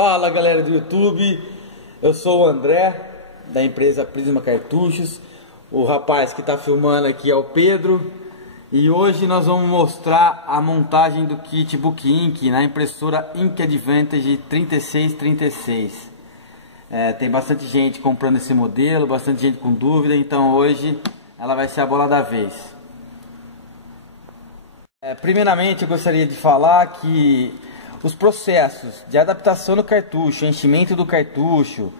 Fala galera do YouTube, eu sou o André da empresa Prisma Cartuchos. O rapaz que está filmando aqui é o Pedro. E hoje nós vamos mostrar a montagem do kit Book Ink na impressora Ink Advantage 3636. Tem bastante gente comprando esse modelo, bastante gente com dúvida, então hoje ela vai ser a bola da vez. Primeiramente eu gostaria de falar que os processos de adaptação do cartucho, enchimento do cartucho,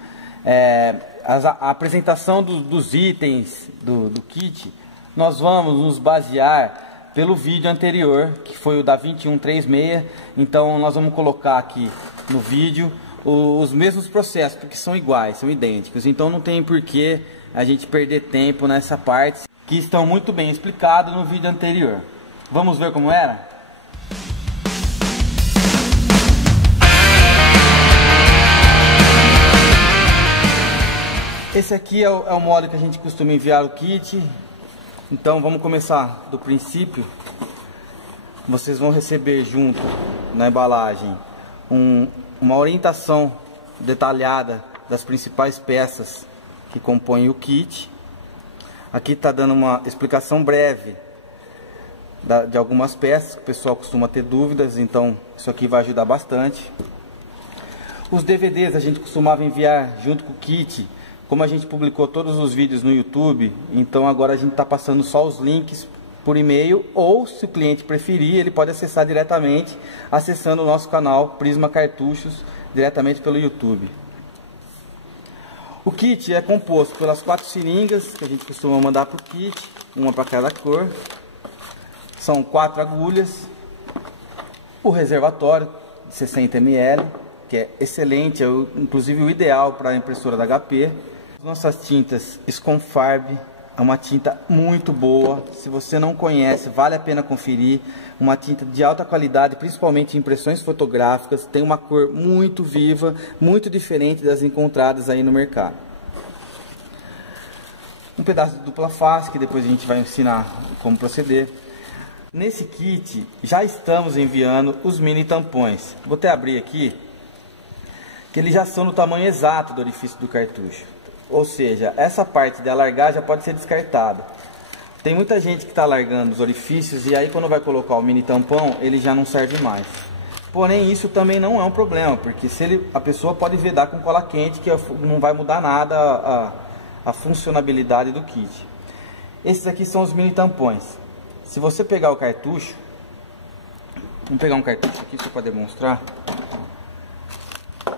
a apresentação dos itens do kit, nós vamos nos basear pelo vídeo anterior, que foi o da 2136. Então nós vamos colocar aqui no vídeo os mesmos processos, porque são iguais, são idênticos. Então não tem por que a gente perder tempo nessa parte, que estão muito bem explicados no vídeo anterior. Vamos ver como era? Esse aqui é o modo que a gente costuma enviar o kit. Então vamos começar do princípio. Vocês vão receber junto na embalagem uma orientação detalhada das principais peças que compõem o kit. Aqui está dando uma explicação breve de algumas peças que o pessoal costuma ter dúvidas, então isso aqui vai ajudar bastante. Os DVDs a gente costumava enviar junto com o kit. Como a gente publicou todos os vídeos no YouTube, então agora a gente está passando só os links por e-mail, ou se o cliente preferir, ele pode acessar diretamente, acessando o nosso canal Prisma Cartuchos, diretamente pelo YouTube. O kit é composto pelas 4 seringas que a gente costuma mandar para o kit, uma para cada cor. São 4 agulhas, o reservatório de 60 ml, que é excelente, inclusive o ideal para a impressora da HP. Nossas tintas Sconfarb é uma tinta muito boa. Se você não conhece, vale a pena conferir. Uma tinta de alta qualidade, principalmente em impressões fotográficas. Tem uma cor muito viva, muito diferente das encontradas aí no mercado. Um pedaço de dupla face, que depois a gente vai ensinar como proceder. Nesse kit já estamos enviando os mini tampões. Vou até abrir aqui, que eles já são no tamanho exato do orifício do cartucho. Ou seja, essa parte de alargar já pode ser descartada. Tem muita gente que está alargando os orifícios e aí quando vai colocar o mini tampão, ele já não serve mais. Porém, isso também não é um problema, porque a pessoa pode vedar com cola quente, que não vai mudar nada a funcionalidade do kit. Esses aqui são os mini tampões. Se você pegar o cartucho, vamos pegar um cartucho aqui só para demonstrar.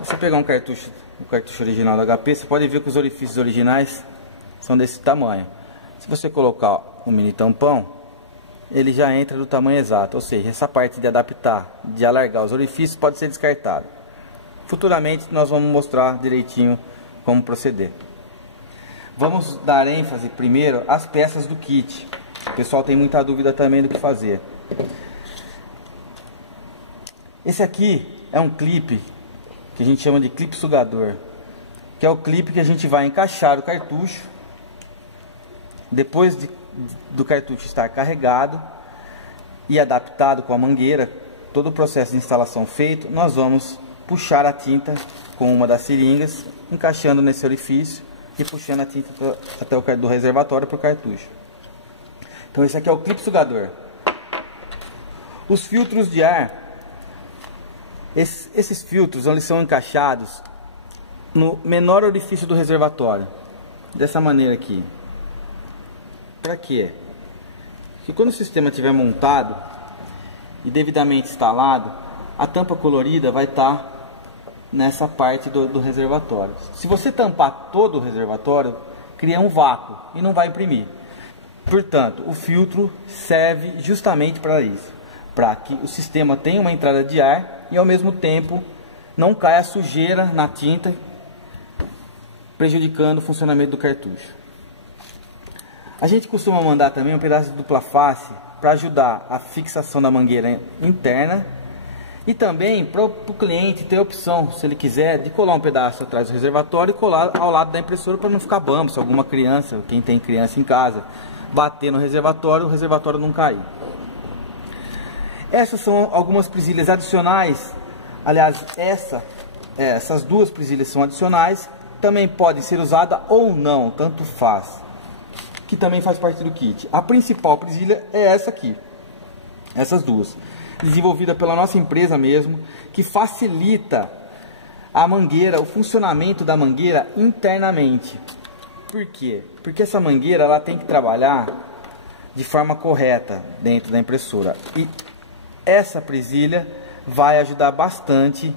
Se você pegar o cartucho original do HP, você pode ver que os orifícios originais são desse tamanho. Se você colocar o mini tampão, ele já entra do tamanho exato, ou seja, essa parte de adaptar, de alargar os orifícios pode ser descartada. Futuramente nós vamos mostrar direitinho como proceder. Vamos dar ênfase primeiro às peças do kit. O pessoal tem muita dúvida também do que fazer. Esse aqui é um clipe que a gente chama de clipe sugador, que é o clipe que a gente vai encaixar o cartucho. Depois do cartucho estar carregado e adaptado com a mangueira, todo o processo de instalação feito, nós vamos puxar a tinta com uma das seringas, encaixando nesse orifício e puxando a tinta até o do reservatório para o cartucho. Então esse aqui é o clipe sugador. Os filtros de ar, esses filtros eles são encaixados no menor orifício do reservatório, dessa maneira aqui. Para quê? Porque quando o sistema estiver montado e devidamente instalado, a tampa colorida vai estar nessa parte do reservatório. Se você tampar todo o reservatório, cria um vácuo e não vai imprimir. Portanto, o filtro serve justamente para isso, para que o sistema tenha uma entrada de ar e ao mesmo tempo não caia sujeira na tinta, prejudicando o funcionamento do cartucho. A gente costuma mandar também um pedaço de dupla face para ajudar a fixação da mangueira interna e também para o cliente ter a opção, se ele quiser, de colar um pedaço atrás do reservatório e colar ao lado da impressora para não ficar bambo, se alguma criança, quem tem criança em casa, bater no reservatório, o reservatório não cair. Essas são algumas presilhas adicionais. Aliás, essa essas duas presilhas são adicionais, também podem ser usadas ou não, tanto faz, que também faz parte do kit. A principal presilha é essa aqui, essas duas, desenvolvida pela nossa empresa mesmo, que facilita a mangueira, o funcionamento da mangueira internamente. Por quê? Porque essa mangueira ela tem que trabalhar de forma correta dentro da impressora, e essa presilha vai ajudar bastante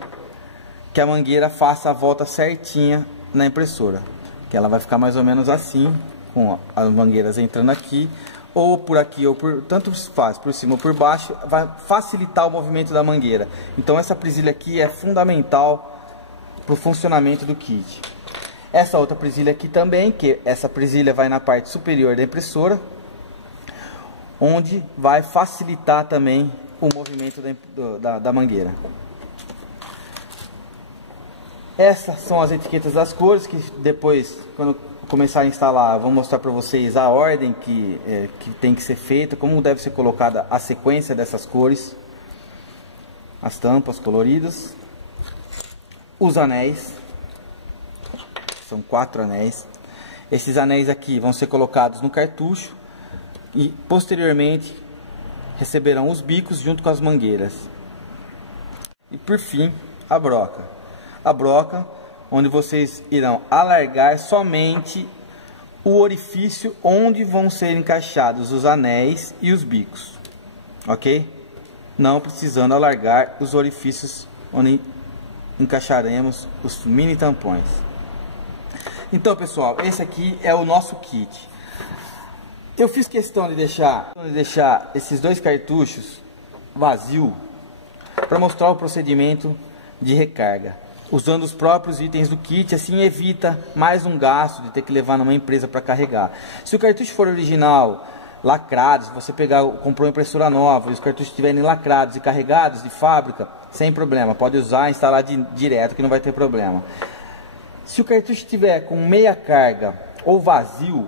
que a mangueira faça a volta certinha na impressora, que ela vai ficar mais ou menos assim, com as mangueiras entrando aqui ou por aqui, ou por tanto faz por cima ou por baixo, vai facilitar o movimento da mangueira. Então essa presilha aqui é fundamental para o funcionamento do kit. Essa outra presilha aqui também, que essa presilha vai na parte superior da impressora, onde vai facilitar também o movimento da mangueira. Essas são as etiquetas das cores, que depois, quando começar a instalar, eu vou mostrar para vocês a ordem que tem que ser feita, como deve ser colocada a sequência dessas cores, as tampas coloridas, os anéis, são 4 anéis. Esses anéis aqui vão ser colocados no cartucho e posteriormente receberão os bicos junto com as mangueiras. E por fim, a broca. A broca, onde vocês irão alargar somente o orifício onde vão ser encaixados os anéis e os bicos, ok? Não precisando alargar os orifícios onde encaixaremos os mini tampões. Então, pessoal, esse aqui é o nosso kit. Eu fiz questão de deixar esses 2 cartuchos vazios para mostrar o procedimento de recarga, usando os próprios itens do kit. Assim evita mais um gasto de ter que levar numa empresa para carregar. Se o cartucho for original, lacrado, se você comprou uma impressora nova e os cartuchos estiverem lacrados e carregados de fábrica, sem problema, pode usar e instalar direto, que não vai ter problema. Se o cartucho estiver com meia carga ou vazio,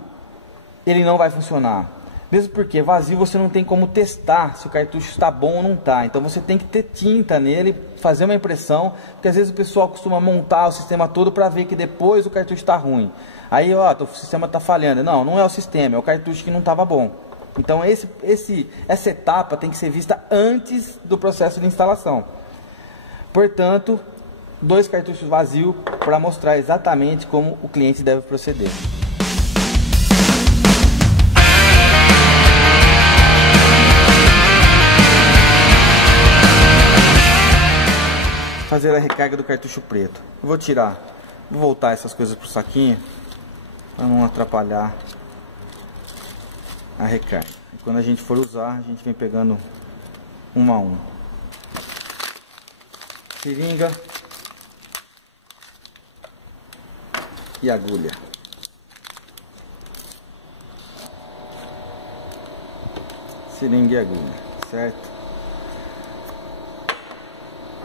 ele não vai funcionar. Mesmo porque vazio você não tem como testar se o cartucho está bom ou não está. Então você tem que ter tinta nele, fazer uma impressão, porque às vezes o pessoal costuma montar o sistema todo para ver que depois o cartucho está ruim. Aí, ó, o sistema está falhando. Não, não é o sistema, é o cartucho que não estava bom. Então essa etapa tem que ser vista antes do processo de instalação. Portanto, 2 cartuchos vazios para mostrar exatamente como o cliente deve proceder. Fazer a recarga do cartucho preto. Eu vou voltar essas coisas pro saquinho para não atrapalhar a recarga. E quando a gente for usar, a gente vem pegando um a um. Seringa e agulha. Seringa e agulha, certo?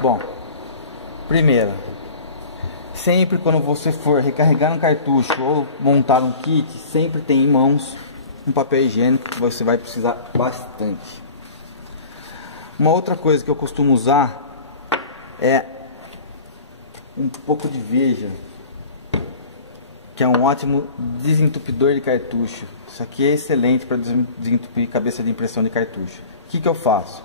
Bom, primeiro, sempre quando você for recarregar um cartucho ou montar um kit, sempre tem em mãos um papel higiênico, que você vai precisar bastante. Uma outra coisa que eu costumo usar é um pouco de Veja, que é um ótimo desentupidor de cartucho. Isso aqui é excelente para desentupir cabeça de impressão de cartucho. O que eu faço?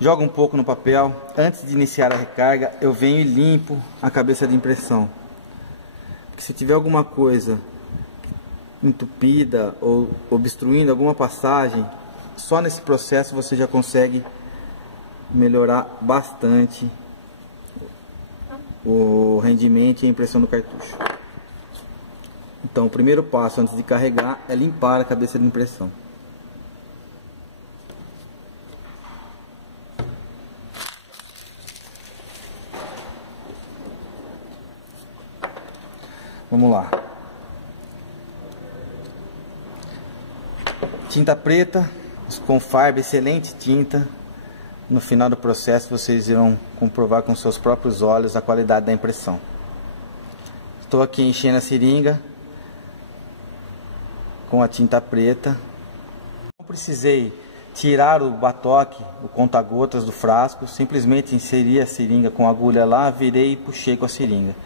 Jogo um pouco no papel. Antes de iniciar a recarga, eu venho e limpo a cabeça de impressão. Porque se tiver alguma coisa entupida ou obstruindo alguma passagem, só nesse processo você já consegue melhorar bastante o rendimento e a impressão do cartucho. Então o primeiro passo antes de carregar é limpar a cabeça de impressão. Vamos lá. Tinta preta, com farba, excelente tinta. No final do processo vocês irão comprovar com seus próprios olhos a qualidade da impressão. Estou aqui enchendo a seringa com a tinta preta. Não precisei tirar o batoque, o conta-gotas do frasco, simplesmente inseri a seringa com a agulha lá, virei e puxei com a seringa.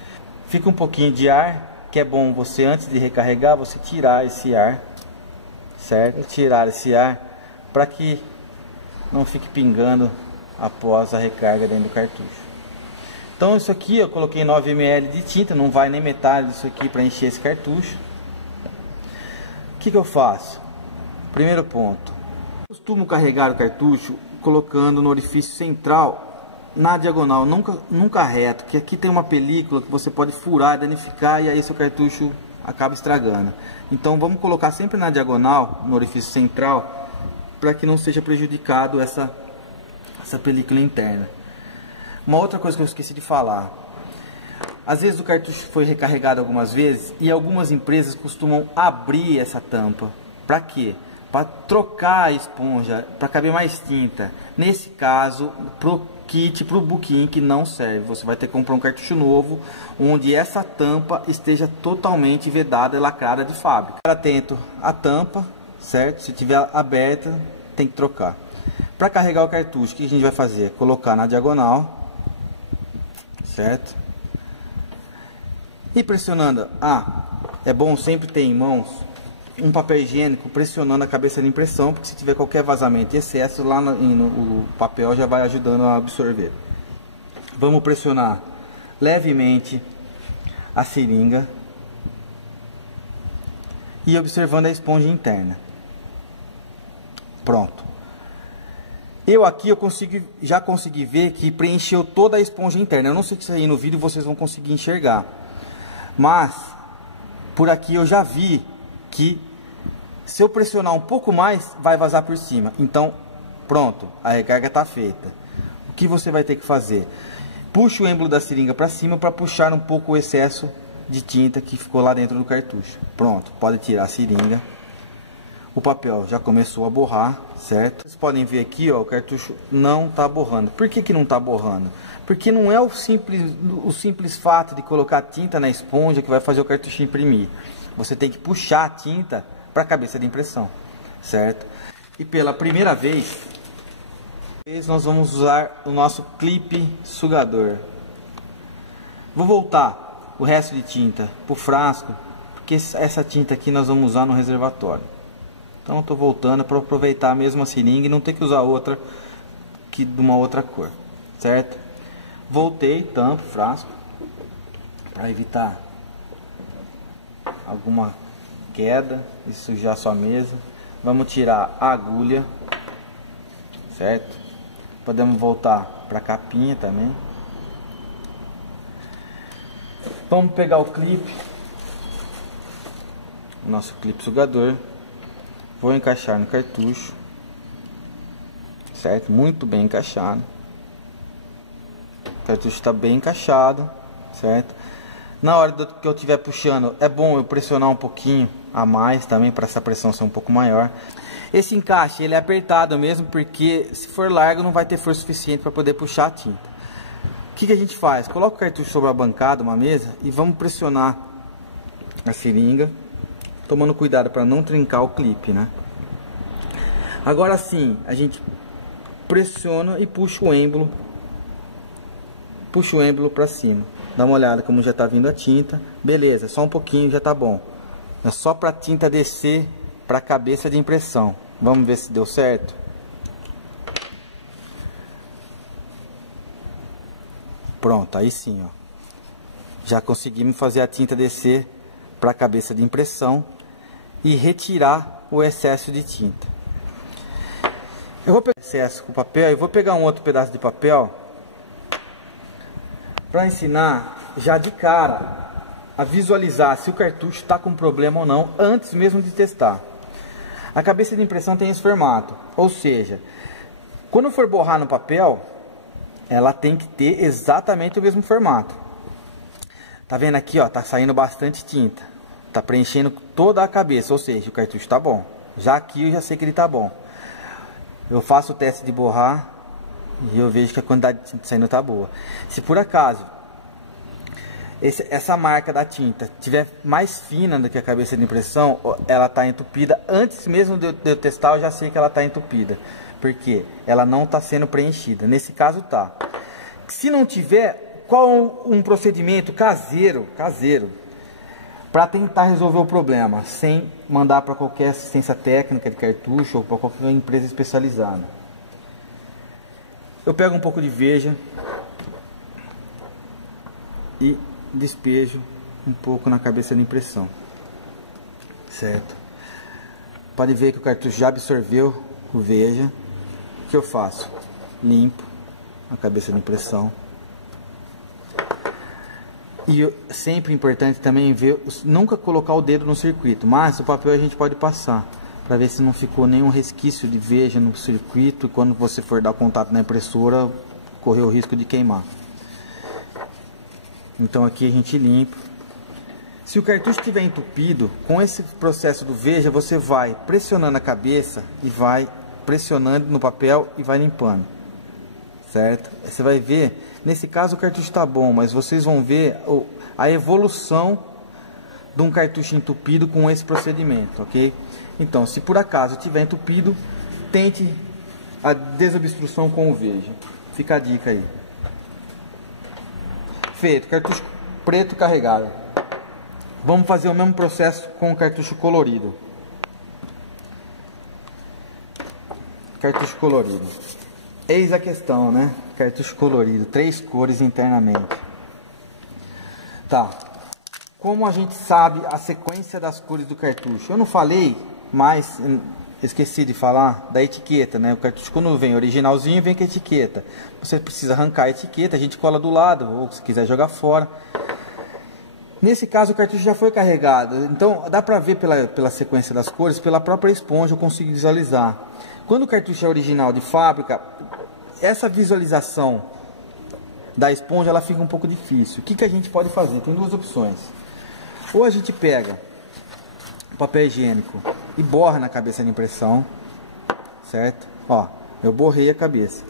Fica um pouquinho de ar, que é bom você, antes de recarregar, você tirar esse ar, certo? Tirar esse ar para que não fique pingando após a recarga dentro do cartucho. Então isso aqui eu coloquei 9 ml de tinta, não vai nem metade disso aqui para encher esse cartucho. O que eu faço? Primeiro ponto, eu costumo carregar o cartucho colocando no orifício central na diagonal, nunca reto, que aqui tem uma película que você pode furar, danificar e aí seu cartucho acaba estragando. Então vamos colocar sempre na diagonal, no orifício central, para que não seja prejudicado essa película interna. Uma outra coisa que eu esqueci de falar, às vezes o cartucho foi recarregado algumas vezes e algumas empresas costumam abrir essa tampa. Para quê? Para trocar a esponja, para caber mais tinta. Nesse caso, pro kit, pro Book Ink não serve. Você vai ter que comprar um cartucho novo, onde essa tampa esteja totalmente vedada e lacrada de fábrica. Ficar atento à tampa, certo? Se tiver aberta, tem que trocar. Para carregar o cartucho, o que a gente vai fazer? Colocar na diagonal, certo? E pressionando. É bom sempre ter em mãos um papel higiênico pressionando a cabeça de impressão, porque se tiver qualquer vazamento e excesso, lá no papel já vai ajudando a absorver. Vamos pressionar levemente a seringa e observando a esponja interna. Pronto. Já consegui ver que preencheu toda a esponja interna. Eu não sei se aí no vídeo vocês vão conseguir enxergar, mas por aqui eu já vi que se eu pressionar um pouco mais, vai vazar por cima. Então, pronto, a recarga está feita. O que você vai ter que fazer? Puxa o êmbolo da seringa para cima para puxar um pouco o excesso de tinta que ficou lá dentro do cartucho. Pronto, pode tirar a seringa. O papel já começou a borrar, certo? Vocês podem ver aqui, ó, o cartucho não está borrando. Por que não está borrando? Porque não é o simples fato de colocar tinta na esponja que vai fazer o cartucho imprimir. Você tem que puxar a tinta para a cabeça de impressão, certo? E pela primeira vez nós vamos usar o nosso clipe sugador. Vou voltar o resto de tinta para o frasco, porque essa tinta aqui nós vamos usar no reservatório. Então eu estou voltando para aproveitar a mesma seringa e não ter que usar outra que de uma outra cor, certo? Voltei, tampo o frasco para evitar alguma queda e sujar sua mesa. Vamos tirar a agulha, certo? Podemos voltar para a capinha também. Vamos pegar o clipe, o nosso clipe sugador. Vou encaixar no cartucho, certo? Muito bem encaixado. O cartucho está bem encaixado, certo? Na hora que eu estiver puxando, é bom eu pressionar um pouquinho a mais também, para essa pressão ser um pouco maior. Esse encaixe, ele é apertado mesmo, porque se for largo não vai ter força suficiente para poder puxar a tinta. O que a gente faz? Coloca o cartucho sobre a bancada, uma mesa, e vamos pressionar a seringa, tomando cuidado para não trincar o clipe, né? Agora sim, a gente pressiona e puxa o êmbolo para cima. Dá uma olhada como já está vindo a tinta. Beleza, só um pouquinho já está bom. É só para a tinta descer para a cabeça de impressão. Vamos ver se deu certo. Pronto, aí sim, ó. Já conseguimos fazer a tinta descer para a cabeça de impressão e retirar o excesso de tinta. Eu vou pegar excesso com o papel e vou pegar um outro pedaço de papel para ensinar já de cara a visualizar se o cartucho está com problema ou não, antes mesmo de testar. A cabeça de impressão tem esse formato, ou seja, quando for borrar no papel, ela tem que ter exatamente o mesmo formato. Tá vendo aqui, ó, tá saindo bastante tinta, tá preenchendo toda a cabeça, ou seja, o cartucho tá bom. Já aqui eu já sei que ele tá bom. Eu faço o teste de borrar e eu vejo que a quantidade de tinta saindo tá boa. Se por acaso essa marca da tinta tiver mais fina do que a cabeça de impressão, ela está entupida. Antes mesmo de eu testar, eu já sei que ela está entupida, porque ela não está sendo preenchida. Nesse caso tá. Se não tiver, qual um procedimento caseiro para tentar resolver o problema, sem mandar para qualquer assistência técnica de cartucho ou para qualquer empresa especializada? Eu pego um pouco de veja e despejo um pouco na cabeça de impressão, certo? Pode ver que o cartucho já absorveu o veja. O que eu faço? Limpo a cabeça de impressão. E sempre importante também ver, nunca colocar o dedo no circuito, mas o papel a gente pode passar para ver se não ficou nenhum resquício de veja no circuito, e quando você for dar contato na impressora, correr o risco de queimar. Então aqui a gente limpa. Se o cartucho estiver entupido, com esse processo do veja, você vai pressionando a cabeça e vai pressionando no papel e vai limpando, certo? Você vai ver, nesse caso o cartucho está bom, mas vocês vão ver a evolução de um cartucho entupido com esse procedimento, ok? Então, se por acaso estiver entupido, tente a desobstrução com o veja. Fica a dica aí. Feito, cartucho preto carregado. Vamos fazer o mesmo processo com o cartucho colorido. Cartucho colorido. Eis a questão, né? Cartucho colorido, 3 cores internamente. Tá. Como a gente sabe a sequência das cores do cartucho? Eu não falei, mas esqueci de falar da etiqueta, né? O cartucho, quando vem originalzinho, vem com a etiqueta. Você precisa arrancar a etiqueta, a gente cola do lado, ou se quiser jogar fora. Nesse caso o cartucho já foi carregado, então dá pra ver pela sequência das cores, pela própria esponja eu consigo visualizar. Quando o cartucho é original de fábrica, essa visualização da esponja ela fica um pouco difícil. O que a gente pode fazer? Tem duas opções. Ou a gente pega papel higiênico e borra na cabeça de impressão, certo? Ó, eu borrei a cabeça.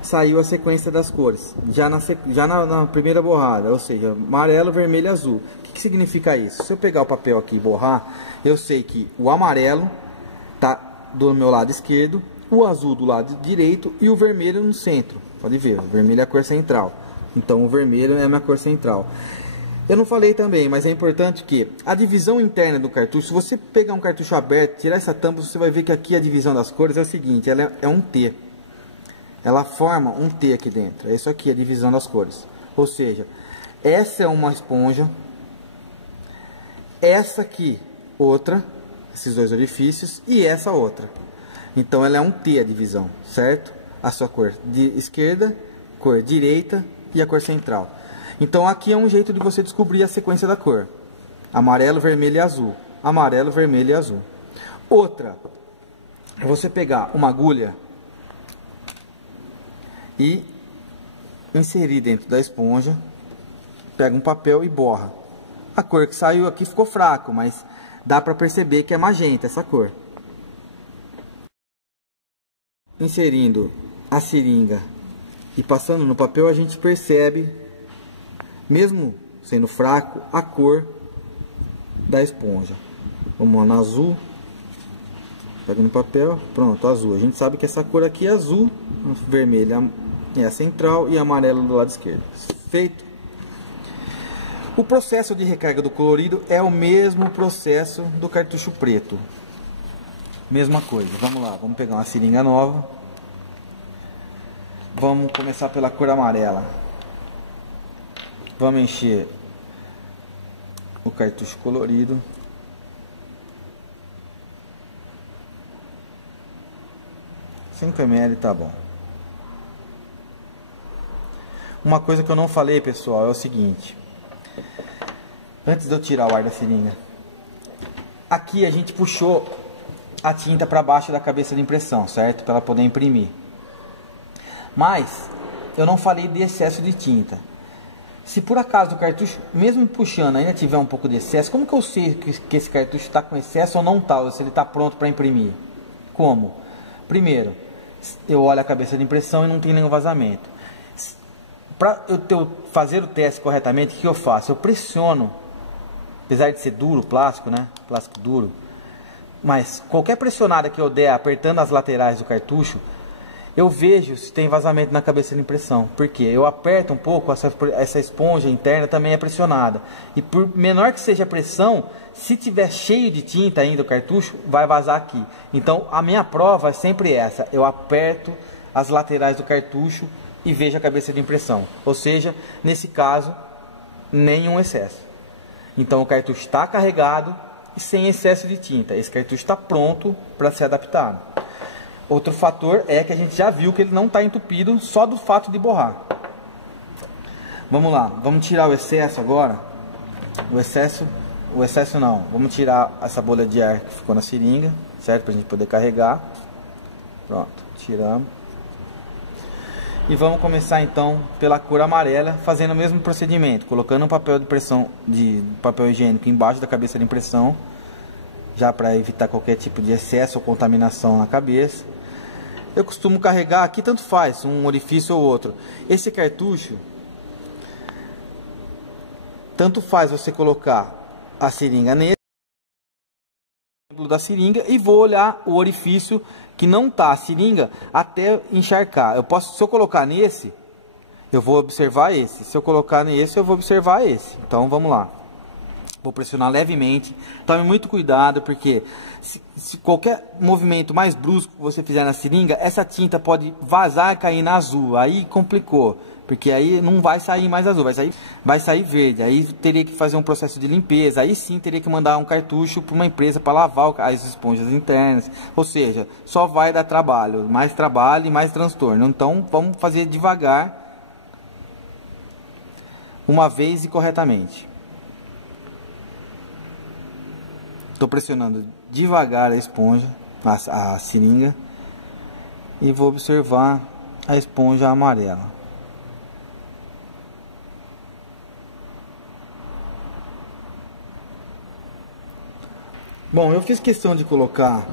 Saiu a sequência das cores, já na primeira borrada, ou seja, amarelo, vermelho e azul. O que significa isso? Se eu pegar o papel aqui e borrar, eu sei que o amarelo tá do meu lado esquerdo, o azul do lado direito e o vermelho no centro. Pode ver, o vermelho é a cor central. Então o vermelho é a minha cor central. Eu não falei também, mas é importante que a divisão interna do cartucho, se você pegar um cartucho aberto, tirar essa tampa, você vai ver que aqui a divisão das cores é o seguinte, ela é um T. Ela forma um T aqui dentro. É isso aqui, a divisão das cores. Ou seja, essa é uma esponja, essa aqui outra, esses dois orifícios, e essa outra. Então ela é um T a divisão, certo? A sua cor de esquerda, cor direita e a cor central. Então aqui é um jeito de você descobrir a sequência da cor. Amarelo, vermelho e azul. Amarelo, vermelho e azul. Outra, é você pegar uma agulha e inserir dentro da esponja, pega um papel e borra. A cor que saiu aqui ficou fraco, mas dá para perceber que é magenta essa cor. Inserindo a seringa e passando no papel, a gente percebe, mesmo sendo fraco, a cor da esponja. Vamos lá no azul, pega no papel, pronto, azul. A gente sabe que essa cor aqui é azul, vermelha é a central e amarelo do lado esquerdo. Feito. O processo de recarga do colorido é o mesmo processo do cartucho preto. Mesma coisa. Vamos lá, vamos pegar uma seringa nova. Vamos começar pela cor amarela. Vamos encher o cartucho colorido. (5 ml) tá bom. Uma coisa que eu não falei, pessoal, é o seguinte. Antes de eu tirar o ar da seringa, aqui a gente puxou a tinta para baixo da cabeça de impressão, certo? Para ela poder imprimir. Mas eu não falei de excesso de tinta. Se por acaso o cartucho, mesmo puxando, ainda tiver um pouco de excesso, como que eu sei que esse cartucho está com excesso ou não está? Ou se ele está pronto para imprimir? Como? Primeiro, eu olho a cabeça de impressão e não tem nenhum vazamento. Para eu fazer o teste corretamente, o que eu faço? Eu pressiono, apesar de ser duro o plástico, né? Plástico duro. Mas qualquer pressionada que eu der apertando as laterais do cartucho, eu vejo se tem vazamento na cabeça de impressão. Por quê? Eu aperto um pouco, essa esponja interna também é pressionada. E por menor que seja a pressão, se tiver cheio de tinta ainda o cartucho, vai vazar aqui. Então a minha prova é sempre essa. Eu aperto as laterais do cartucho e vejo a cabeça de impressão. Ou seja, nesse caso, nenhum excesso. Então o cartucho está carregado e sem excesso de tinta. Esse cartucho está pronto para ser adaptado. Outro fator é que a gente já viu que ele não está entupido só do fato de borrar. Vamos lá, vamos tirar o excesso agora. O excesso não. Vamos tirar essa bolha de ar que ficou na seringa, certo? Para a gente poder carregar. Pronto, tiramos. E vamos começar então pela cor amarela, fazendo o mesmo procedimento, colocando um papel de impressão de papel higiênico embaixo da cabeça de impressão, já para evitar qualquer tipo de excesso ou contaminação na cabeça. Eu costumo carregar aqui, tanto faz, um orifício ou outro. Esse cartucho, tanto faz você colocar a seringa nele, da seringa, e vou olhar o orifício que não tá a seringa até encharcar. Se eu colocar nesse, eu vou observar esse. Se eu colocar nesse, eu vou observar esse. Então vamos lá. Vou pressionar levemente. Tome muito cuidado, porque se qualquer movimento mais brusco que você fizer na seringa, essa tinta pode vazar e cair na azul. Aí complicou, porque aí não vai sair mais azul, vai sair verde. Aí teria que fazer um processo de limpeza. Aí sim teria que mandar um cartucho para uma empresa para lavar as esponjas internas. Ou seja, só vai dar trabalho e mais transtorno. Então vamos fazer devagar, uma vez e corretamente. Estou pressionando devagar a esponja, a seringa, e vou observar a esponja amarela. Bom, eu fiz questão de colocar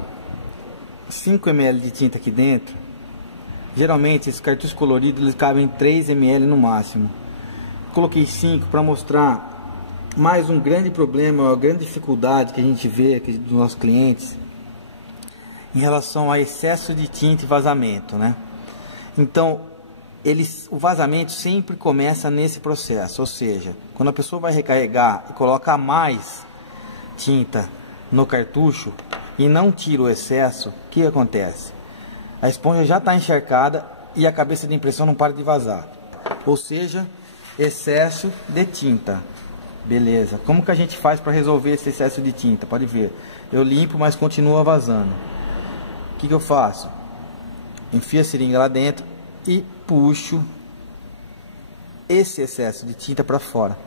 5 ml de tinta aqui dentro. Geralmente esses cartuchos coloridos eles cabem 3 ml no máximo. Coloquei 5 para mostrar mais um grande problema, uma grande dificuldade que a gente vê aqui dos nossos clientes em relação a excesso de tinta e vazamento, né? Então, o vazamento sempre começa nesse processo, ou seja, quando a pessoa vai recarregar e coloca mais tinta no cartucho e não tira o excesso, o que acontece? A esponja já está encharcada e a cabeça de impressão não para de vazar, ou seja, excesso de tinta. Beleza, como que a gente faz para resolver esse excesso de tinta? Pode ver, eu limpo, mas continua vazando. O que eu faço? Enfio a seringa lá dentro e puxo esse excesso de tinta para fora.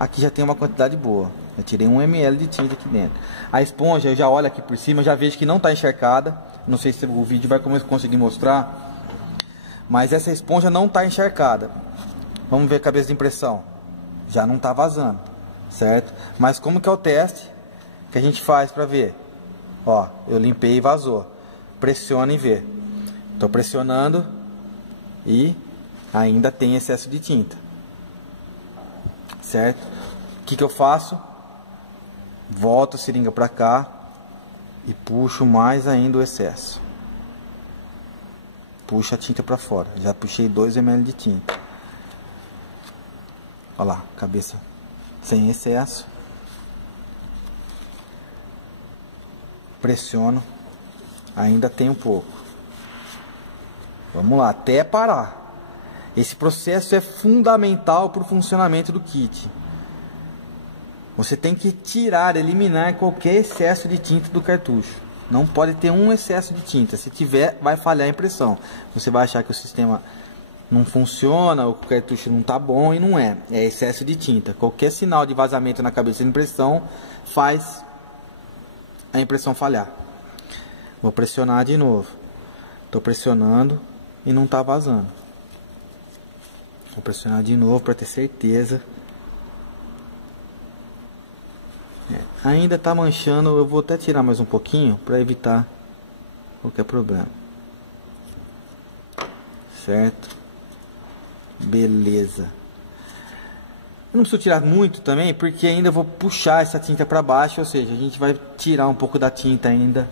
Aqui já tem uma quantidade boa. Eu tirei 1 ml de tinta aqui dentro. A esponja, eu já olho aqui por cima, já vejo que não está encharcada. Não sei se o vídeo vai conseguir mostrar, mas essa esponja não está encharcada. Vamos ver a cabeça de impressão. Já não está vazando, certo? Mas como que é o teste que a gente faz para ver? Ó, eu limpei e vazou. Pressiona e vê. Estou pressionando e ainda tem excesso de tinta, certo? O que eu faço? Volto a seringa para cá e puxo mais ainda o excesso. Puxa a tinta para fora. Já puxei 2 ml de tinta. Olha lá, cabeça sem excesso. Pressiono. Ainda tem um pouco. Vamos lá, até parar. Esse processo é fundamental para o funcionamento do kit. Você tem que tirar, eliminar qualquer excesso de tinta do cartucho. Não pode ter um excesso de tinta. Se tiver, vai falhar a impressão. Você vai achar que o sistema não funciona, o cartucho não está bom, e não é. É excesso de tinta. Qualquer sinal de vazamento na cabeça de impressão faz a impressão falhar. Vou pressionar de novo. Estou pressionando e não está vazando. Vou pressionar de novo para ter certeza. Ainda está manchando. Eu vou até tirar mais um pouquinho para evitar qualquer problema. Certo? Beleza. Eu não preciso tirar muito também, porque ainda vou puxar essa tinta para baixo, ou seja, a gente vai tirar um pouco da tinta ainda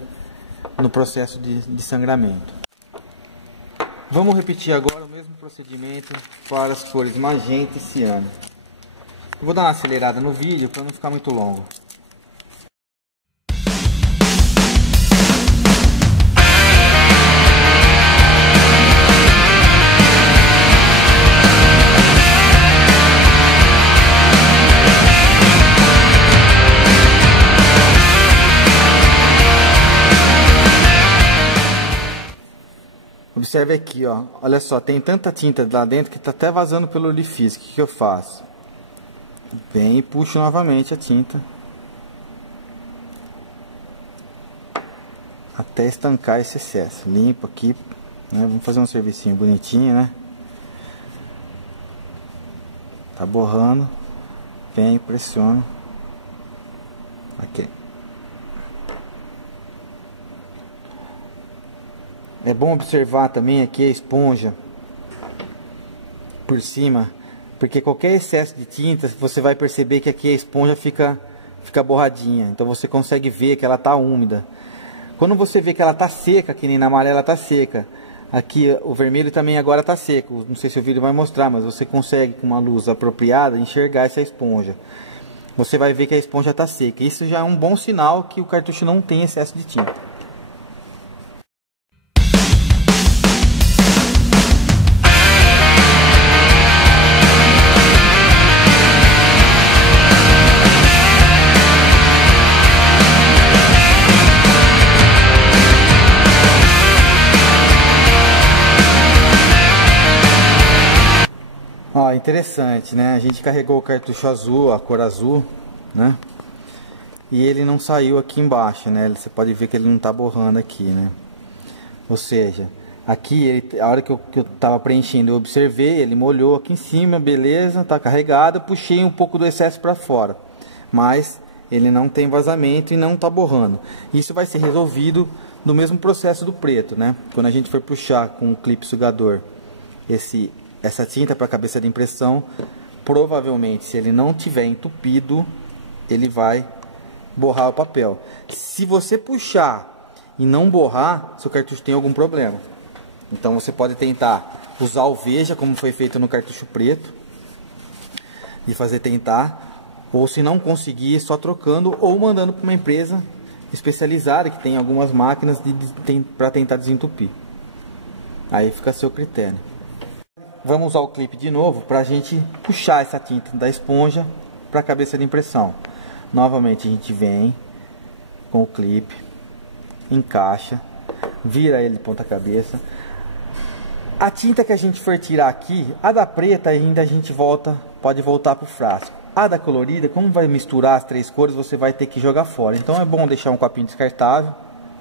no processo de sangramento. Vamos repetir agora o mesmo procedimento para as cores magenta e ciano. Eu vou dar uma acelerada no vídeo para não ficar muito longo. Observe aqui, ó. Olha só, tem tanta tinta lá dentro que tá até vazando pelo orifício. O que eu faço? Venho e puxo novamente a tinta até estancar esse excesso. Limpo aqui, né? Vamos fazer um servicinho bonitinho, né? Tá borrando. Venho, pressiono. Aqui. É bom observar também aqui a esponja por cima, porque qualquer excesso de tinta, você vai perceber que aqui a esponja fica borradinha. Então você consegue ver que ela está úmida. Quando você vê que ela está seca, que nem na amarela está seca, aqui o vermelho também agora está seco. Não sei se o vídeo vai mostrar, mas você consegue com uma luz apropriada enxergar essa esponja. Você vai ver que a esponja está seca. Isso já é um bom sinal que o cartucho não tem excesso de tinta. Ó, interessante, né? A gente carregou o cartucho azul, a cor azul, né? E ele não saiu aqui embaixo, né? Você pode ver que ele não tá borrando aqui, né? Ou seja, aqui, a hora que eu tava preenchendo, eu observei, ele molhou aqui em cima, beleza, tá carregado, eu puxei um pouco do excesso para fora. Mas ele não tem vazamento e não tá borrando. Isso vai ser resolvido no mesmo processo do preto, né? Quando a gente for puxar com o clipe sugador essa tinta para a cabeça de impressão, provavelmente, se ele não tiver entupido, ele vai borrar o papel. Se você puxar e não borrar, seu cartucho tem algum problema. Então você pode tentar usar o Veja, como foi feito no cartucho preto, e fazer tentar, ou se não conseguir, só trocando ou mandando para uma empresa especializada que tem algumas máquinas para tentar desentupir. Aí fica a seu critério. Vamos usar o clipe de novo para a gente puxar essa tinta da esponja para a cabeça de impressão. Novamente a gente vem com o clipe, encaixa, vira ele de ponta cabeça. A tinta que a gente for tirar aqui, a da preta ainda a gente pode voltar para o frasco. A da colorida, como vai misturar as três cores, você vai ter que jogar fora. Então é bom deixar um copinho descartável,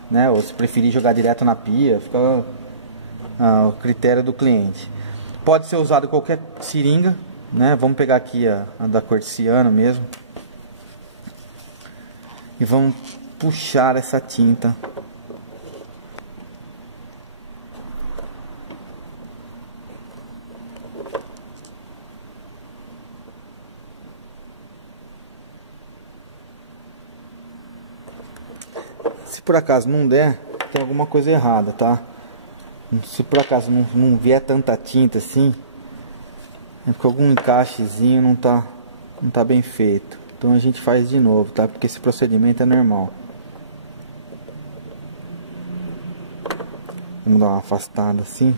né? Ou se preferir jogar direto na pia, fica ao critério do cliente. Pode ser usado qualquer seringa, né? Vamos pegar aqui a da cor de ciano mesmo. E vamos puxar essa tinta. Se por acaso não der, tem alguma coisa errada, tá? Se por acaso não vier tanta tinta assim, é porque algum encaixezinho não tá bem feito. Então a gente faz de novo, tá? Porque esse procedimento é normal. Vamos dar uma afastada assim.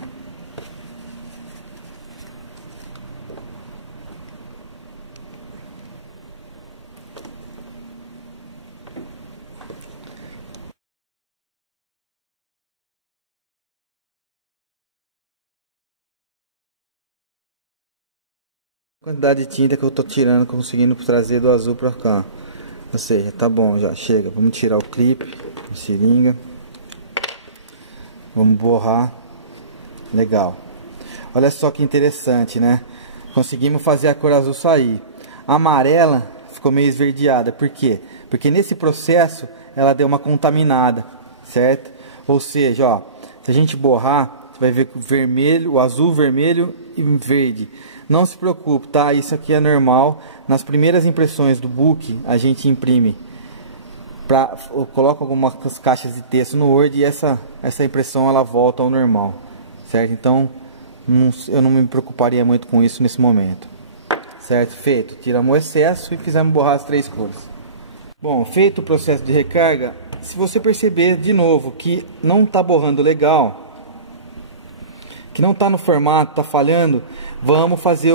Quantidade de tinta que eu tô tirando, conseguindo trazer do azul pra cá. Ou seja, tá bom, já chega. Vamos tirar o clipe, a seringa. Vamos borrar. Legal. Olha só que interessante, né? Conseguimos fazer a cor azul sair. A amarela ficou meio esverdeada. Por quê? Porque nesse processo ela deu uma contaminada, certo? Ou seja, ó, se a gente borrar, você vai ver o vermelho, o azul, vermelho e verde. Não se preocupe, tá? Isso aqui é normal. Nas primeiras impressões do book, a gente imprime, coloca algumas caixas de texto no Word e essa impressão ela volta ao normal, certo? Então eu não me preocuparia muito com isso nesse momento, certo? Feito, tiramos o excesso e fizemos borrar as 3 cores. Bom, feito o processo de recarga, se você perceber de novo que não está borrando legal, que não está no formato, está falhando, vamos fazer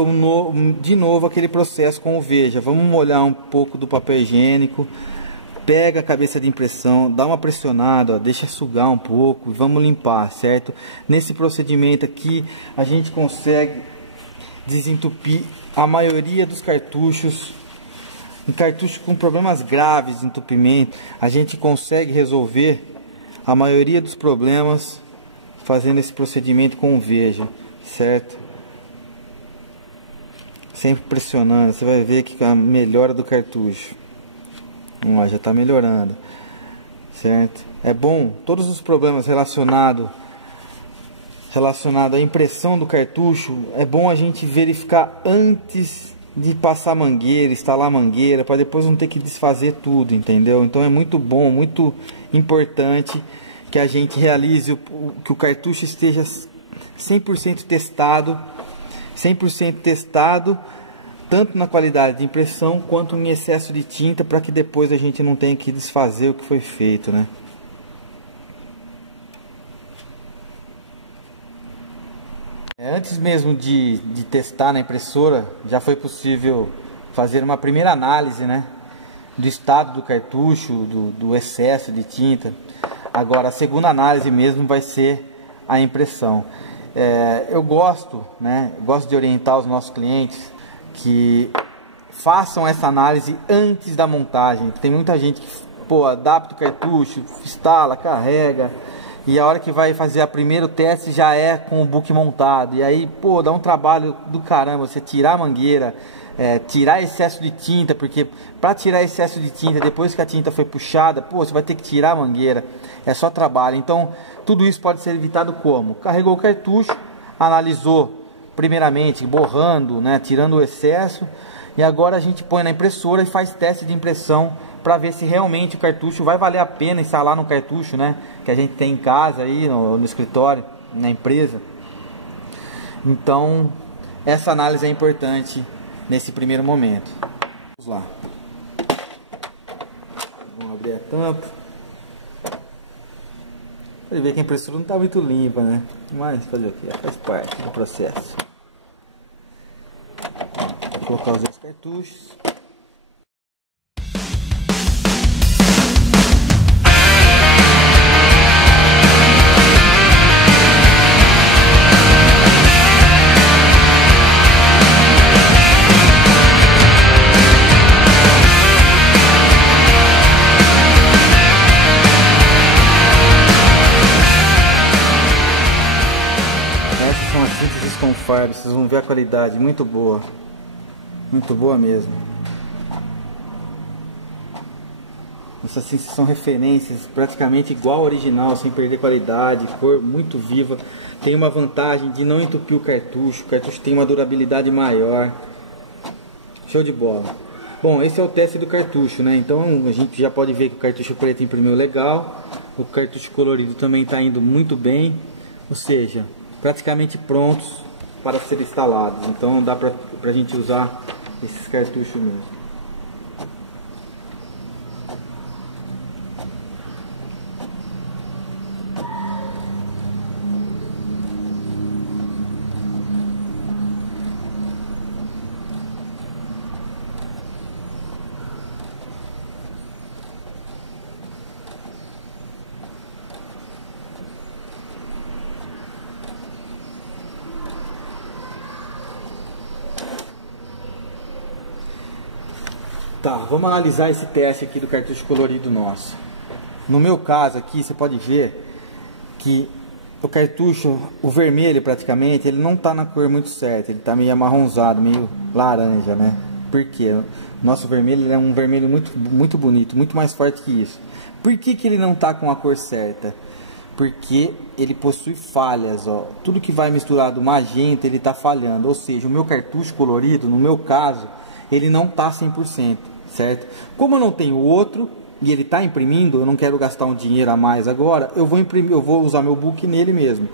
de novo aquele processo com o Veja. Vamos molhar um pouco do papel higiênico, pega a cabeça de impressão, dá uma pressionada, ó, deixa sugar um pouco e vamos limpar, certo? Nesse procedimento aqui a gente consegue desentupir a maioria dos cartuchos. Um cartucho com problemas graves de entupimento, a gente consegue resolver a maioria dos problemas fazendo esse procedimento com o Veja, certo? Sempre pressionando, você vai ver que a melhora do cartucho. Vamos lá, já está melhorando, certo? É bom, todos os problemas relacionados à impressão do cartucho, é bom a gente verificar antes de passar mangueira, instalar mangueira, para depois não ter que desfazer tudo, entendeu? Então é muito bom, muito importante que a gente realize que o cartucho esteja 100% testado, tanto na qualidade de impressão quanto em excesso de tinta, para que depois a gente não tenha que desfazer o que foi feito, né? Antes mesmo de testar na impressora, já foi possível fazer uma primeira análise, né, do estado do cartucho, do excesso de tinta. Agora a segunda análise mesmo vai ser a impressão. Eu gosto de orientar os nossos clientes que façam essa análise antes da montagem. Tem muita gente que adapta o cartucho, instala, carrega, e a hora que vai fazer o primeiro teste já é com o book montado. E aí, dá um trabalho do caramba você tirar a mangueira, tirar excesso de tinta, porque para tirar excesso de tinta, depois que a tinta foi puxada, você vai ter que tirar a mangueira. É só trabalho. Então, tudo isso pode ser evitado como? Carregou o cartucho, analisou primeiramente, borrando, né, tirando o excesso, e agora a gente põe na impressora e faz teste de impressão para ver se realmente o cartucho vai valer a pena instalar no cartucho, né, que a gente tem em casa aí no escritório, na empresa. Então essa análise é importante nesse primeiro momento. Vamos lá, vamos abrir a tampa. Pode ver que a impressora não está muito limpa, né, mas fazer o que? Faz parte do processo. Vou colocar os 2 cartuchos. Essas são as sínteses com fardo, vocês vão ver a qualidade, muito boa mesmo. Essas sínteses são referências praticamente igual ao original, sem perder qualidade, cor muito viva. Tem uma vantagem de não entupir o cartucho tem uma durabilidade maior. Show de bola. Bom, esse é o teste do cartucho, né? Então a gente já pode ver que o cartucho preto imprimiu legal, o cartucho colorido também está indo muito bem, ou seja, praticamente prontos para ser instalados. Então dá para a gente usar esses cartuchos mesmo. Tá, vamos analisar esse teste aqui do cartucho colorido nosso. No meu caso aqui, você pode ver que o cartucho, o vermelho praticamente, ele não tá na cor muito certa. Ele tá meio amarronzado, meio laranja, né? Por quê? Nosso vermelho é um vermelho muito bonito, muito mais forte que isso. Por que ele não tá com a cor certa? porque ele possui falhas, ó. Tudo que vai misturado magenta, ele está falhando. Ou seja, o meu cartucho colorido, no meu caso, ele não está 100%, certo? Como eu não tenho outro e ele está imprimindo, eu não quero gastar um dinheiro a mais agora, eu vou imprimir, eu vou usar meu book nele mesmo.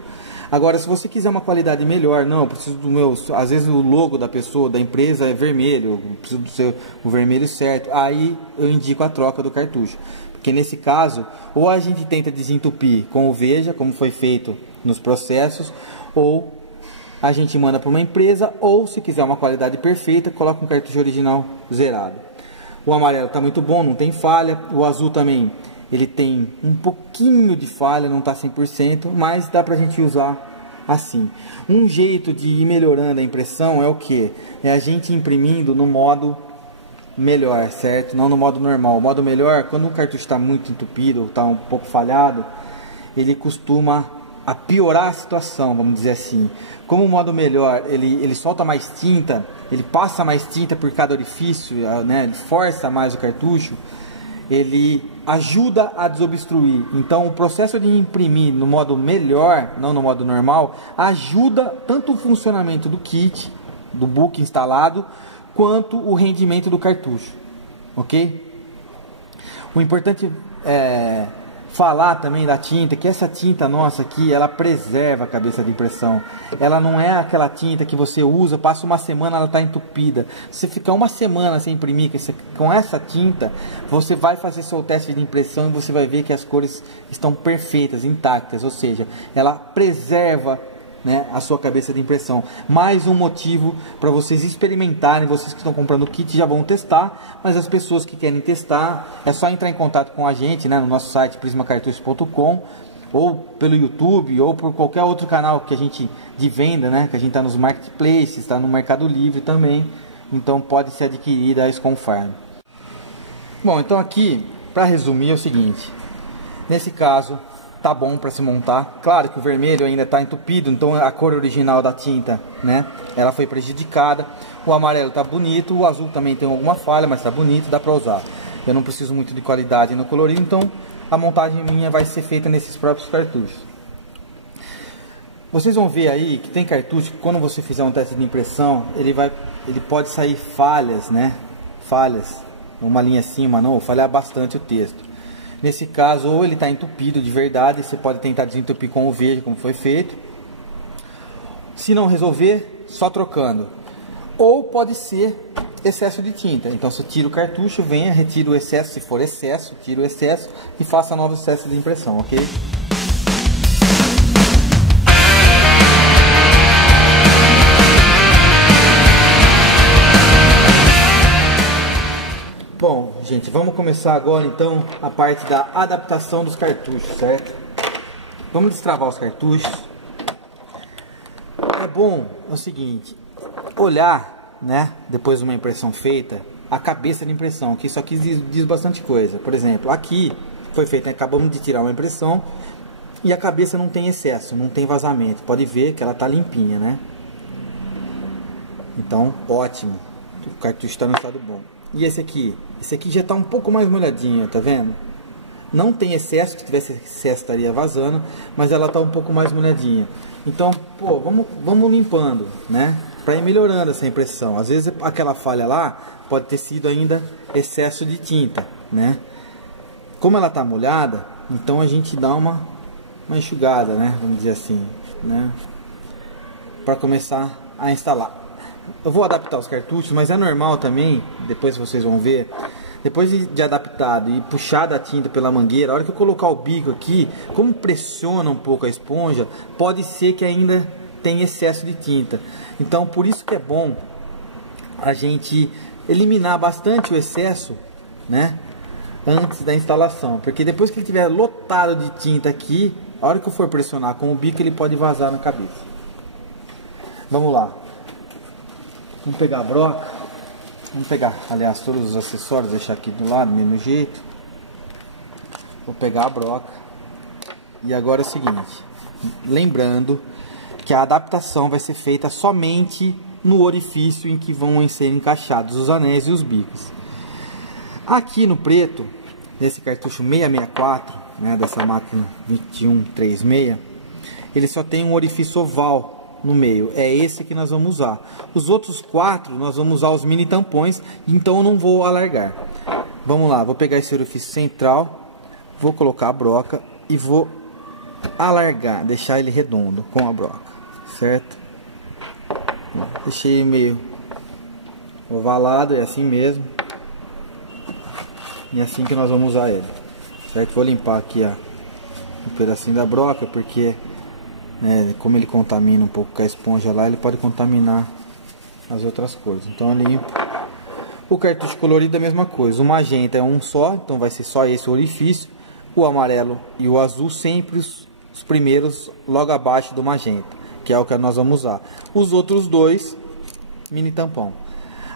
Agora, se você quiser uma qualidade melhor, não, eu preciso do meu, às vezes o logo da pessoa, da empresa é vermelho, eu preciso do seu, o vermelho certo, aí eu indico a troca do cartucho. Porque nesse caso, ou a gente tenta desentupir com o Veja, como foi feito nos processos, ou a gente manda para uma empresa, ou se quiser uma qualidade perfeita, coloca um cartucho original zerado. O amarelo está muito bom, não tem falha, o azul também, ele tem um pouquinho de falha, não está 100%, mas dá para a gente usar assim. Um jeito de ir melhorando a impressão é o que? É a gente imprimindo no modo melhor, certo? Não no modo normal. O modo melhor, quando o cartucho está muito entupido, está um pouco falhado, ele costuma a piorar a situação, vamos dizer assim. Como o modo melhor, ele solta mais tinta, ele passa mais tinta por cada orifício, né? Ele força mais o cartucho, ele ajuda a desobstruir. Então o processo de imprimir no modo melhor, não no modo normal, ajuda tanto o funcionamento do kit, do book instalado, quanto o rendimento do cartucho, ok? O importante é falar também da tinta, que essa tinta nossa aqui, ela preserva a cabeça de impressão. Ela não é aquela tinta que você usa, passa uma semana, ela está entupida. Se você ficar uma semana sem imprimir com essa tinta, você vai fazer seu teste de impressão e você vai ver que as cores estão perfeitas, intactas, ou seja, ela preserva, né, a sua cabeça de impressão. Mais um motivo para vocês experimentarem. Vocês que estão comprando o kit já vão testar, mas as pessoas que querem testar, é só entrar em contato com a gente, né, no nosso site prismacartuchos.com, ou pelo YouTube, ou por qualquer outro canal que a gente de venda, né, que a gente está nos marketplaces, está no Mercado Livre também, então pode ser adquirida a Sconfarm. Bom, então aqui, para resumir, é o seguinte: nesse caso tá bom para se montar. Claro que o vermelho ainda está entupido, então a cor original da tinta, né, ela foi prejudicada. O amarelo tá bonito, o azul também tem alguma falha, mas tá bonito, dá para usar. Eu não preciso muito de qualidade no colorido, então a montagem minha vai ser feita nesses próprios cartuchos. Vocês vão ver aí que tem cartucho que quando você fizer um teste de impressão, ele pode sair falhas, né? Falhas, uma linha assim, uma não, ou falhar bastante o texto. Nesse caso, ou ele está entupido de verdade, você pode tentar desentupir com o Veja, como foi feito. Se não resolver, só trocando. Ou pode ser excesso de tinta. Então você tira o cartucho, venha, retira o excesso, se for excesso, tira o excesso e faça novos testes de impressão, ok? Bom, gente, vamos começar agora então a parte da adaptação dos cartuchos, certo? Vamos destravar os cartuchos. É bom, é o seguinte, olhar, né, depois de uma impressão feita, a cabeça de impressão, que isso aqui diz bastante coisa. Por exemplo, aqui foi feito, né, acabamos de tirar uma impressão e a cabeça não tem excesso, não tem vazamento. Pode ver que ela tá limpinha, né? Então, ótimo, o cartucho está no estado bom. E esse aqui já está um pouco mais molhadinho, tá vendo? Não tem excesso, se tivesse excesso estaria vazando, mas ela está um pouco mais molhadinha. Então, pô, vamos limpando, né? Para ir melhorando essa impressão. Às vezes aquela falha lá pode ter sido ainda excesso de tinta, né? Como ela está molhada, então a gente dá uma enxugada, né? Vamos dizer assim, né? Para começar a instalar. Eu vou adaptar os cartuchos, mas é normal também, depois vocês vão ver, depois de adaptado e puxar a tinta pela mangueira, a hora que eu colocar o bico aqui, como pressiona um pouco a esponja, pode ser que ainda tenha excesso de tinta. Então por isso que é bom a gente eliminar bastante o excesso, né, antes da instalação, porque depois que ele estiver lotado de tinta aqui, a hora que eu for pressionar com o bico, ele pode vazar na cabeça. Vamos lá. Vamos pegar a broca. Vamos pegar, aliás, todos os acessórios, deixar aqui do lado, do mesmo jeito. Vou pegar a broca. E agora é o seguinte. Lembrando que a adaptação vai ser feita somente no orifício em que vão ser encaixados os anéis e os bicos. Aqui no preto, nesse cartucho 664, né, dessa máquina 2136, ele só tem um orifício oval no meio. É esse que nós vamos usar. Os outros 4 nós vamos usar os mini tampões, então eu não vou alargar. Vamos lá, vou pegar esse orifício central, vou colocar a broca e vou alargar, deixar ele redondo com a broca, certo? Deixei meio ovalado, é assim mesmo. E é assim que nós vamos usar ele, certo? Vou limpar aqui um pedacinho da broca, porque né, como ele contamina um pouco com a esponja lá, ele pode contaminar as outras cores. Então eu limpo. O cartucho colorido é a mesma coisa. O magenta é um só, então vai ser só esse orifício. O amarelo e o azul sempre os primeiros logo abaixo do magenta, que é o que nós vamos usar. Os outros 2, mini tampão.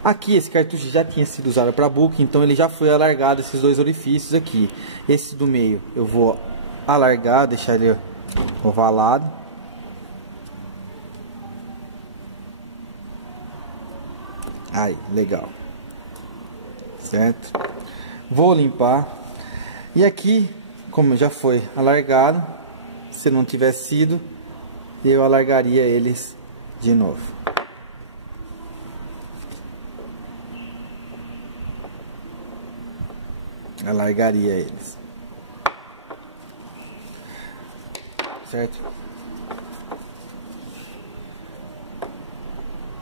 Aqui esse cartucho já tinha sido usado para book, então ele já foi alargado, esses 2 orifícios aqui. Esse do meio eu vou alargar, deixar ele ovalado. Aí, legal. Certo? Vou limpar. E aqui, como já foi alargado, se não tivesse sido, eu alargaria eles de novo. Alargaria eles. Certo?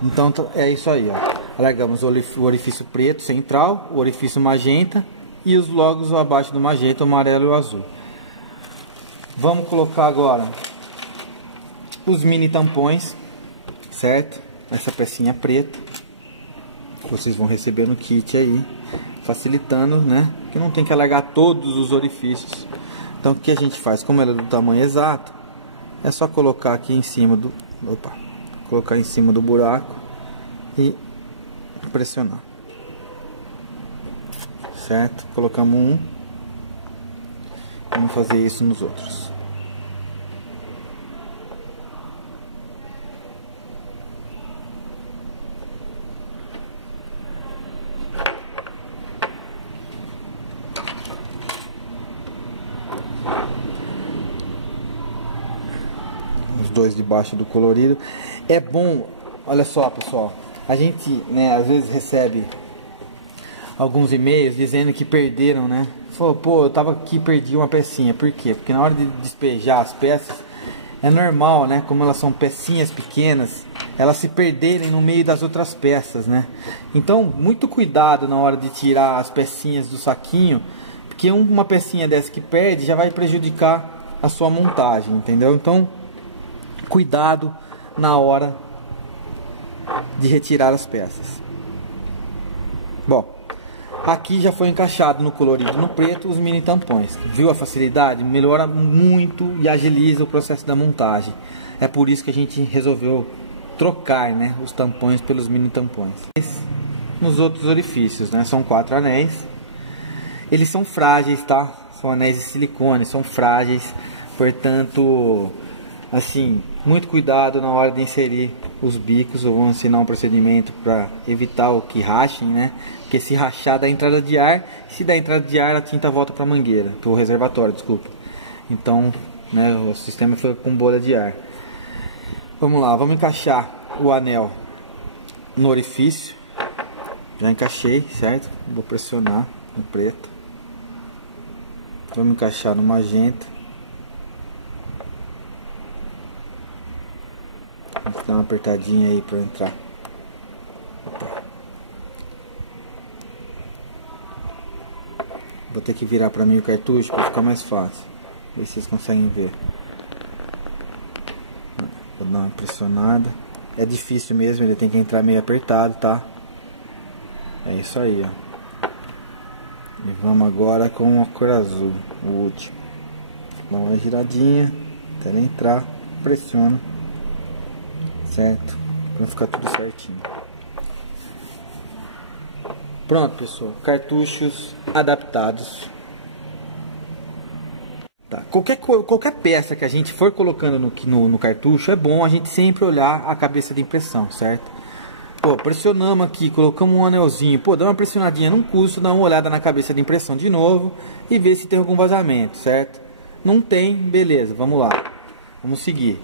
Então é isso aí, ó. Alargamos o orifício preto central, o orifício magenta e os logos abaixo do magenta, o amarelo e o azul. Vamos colocar agora os mini tampões, certo? Essa pecinha preta que vocês vão receber no kit aí, facilitando, né? Que não tem que alargar todos os orifícios. Então o que a gente faz? Como ela é do tamanho exato, é só colocar aqui em cima do... colocar em cima do buraco e pressionar, certo? Colocamos um, vamos fazer isso nos outros. Os 2 debaixo do colorido. É bom, olha só pessoal, a gente, né, às vezes recebe alguns e-mails dizendo que perderam, né? Falou, pô, eu tava aqui e perdi uma pecinha. Por quê? Porque na hora de despejar as peças, é normal, né? Como elas são pecinhas pequenas, elas se perderem no meio das outras peças, né? Então, muito cuidado na hora de tirar as pecinhas do saquinho, porque uma pecinha dessa que perde já vai prejudicar a sua montagem, entendeu? Então, cuidado na hora de retirar as peças. Bom, aqui já foi encaixado no colorido e no preto os mini tampões. Viu a facilidade? Melhora muito e agiliza o processo da montagem. É por isso que a gente resolveu trocar, né, os tampões pelos mini tampões. Nos outros orifícios, né, são 4 anéis. Eles são frágeis, tá? São anéis de silicone, são frágeis, portanto, assim, muito cuidado na hora de inserir os bicos. Eu vou ensinar um procedimento para evitar o que rachem, né? Porque se rachar dá entrada de ar, se dá entrada de ar a tinta volta para a mangueira, para o reservatório, desculpa. Então, né, o sistema foi com bolha de ar. Vamos lá, vamos encaixar o anel no orifício. Já encaixei, certo? Vou pressionar no preto. Vamos encaixar no magenta. Vou dar uma apertadinha aí para entrar. Opa. Vou ter que virar para mim o cartucho para ficar mais fácil. Ver se vocês conseguem ver. Vou dar uma pressionada. É difícil mesmo, ele tem que entrar meio apertado, tá? É isso aí, ó. E vamos agora com a cor azul, o último. Dá uma giradinha até ele entrar, pressiona. Certo? Para ficar tudo certinho. Pronto, pessoal. Cartuchos adaptados. Tá. Qualquer peça que a gente for colocando no cartucho, é bom a gente sempre olhar a cabeça de impressão, certo? Pô, pressionamos aqui, colocamos um anelzinho. Pô, dá uma pressionadinha, não custa dar uma olhada na cabeça de impressão de novo e ver se tem algum vazamento, certo? Não tem, beleza, vamos lá. Vamos seguir.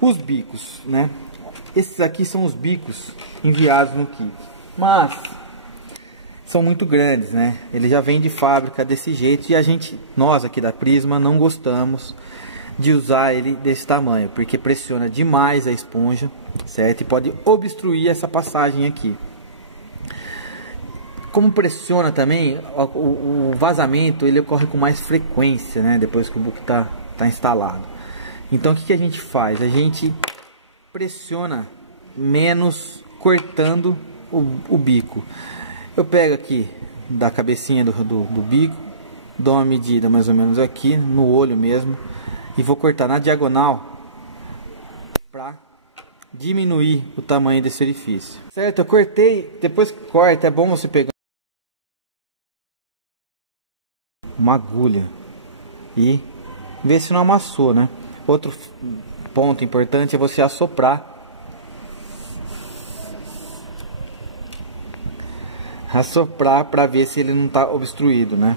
Os bicos, né? Esses aqui são os bicos enviados no kit. Mas são muito grandes, né? Ele já vem de fábrica desse jeito e nós aqui da Prisma não gostamos de usar ele desse tamanho, porque pressiona demais a esponja, certo? E pode obstruir essa passagem aqui. Como pressiona também, o vazamento ele ocorre com mais frequência, né? Depois que o book tá instalado. Então o que a gente faz? A gente pressiona menos cortando o bico. Eu pego aqui da cabecinha do bico, dou uma medida mais ou menos aqui, no olho mesmo, e vou cortar na diagonal para diminuir o tamanho desse orifício. Certo? Eu cortei, depois que corta, é bom você pegar uma agulha e ver se não amassou, né? Outro ponto importante é você assoprar. Assoprar para ver se ele não está obstruído, né?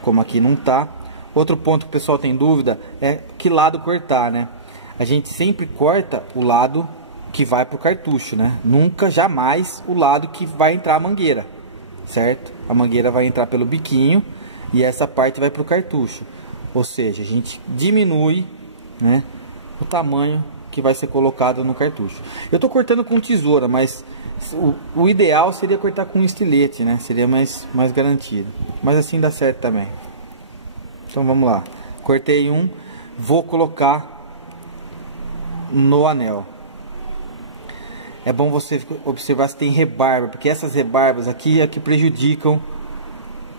Como aqui não tá. Outro ponto que o pessoal tem dúvida é que lado cortar, né? A gente sempre corta o lado que vai pro cartucho, né? Nunca, jamais o lado que vai entrar a mangueira, certo? A mangueira vai entrar pelo biquinho e essa parte vai pro cartucho. Ou seja, a gente diminui, né, o tamanho que vai ser colocado no cartucho. Eu tô cortando com tesoura, mas o ideal seria cortar com estilete, né? Seria mais garantido. Mas assim dá certo também. Então vamos lá. Cortei um, vou colocar no anel. É bom você observar se tem rebarba, porque essas rebarbas aqui é que prejudicam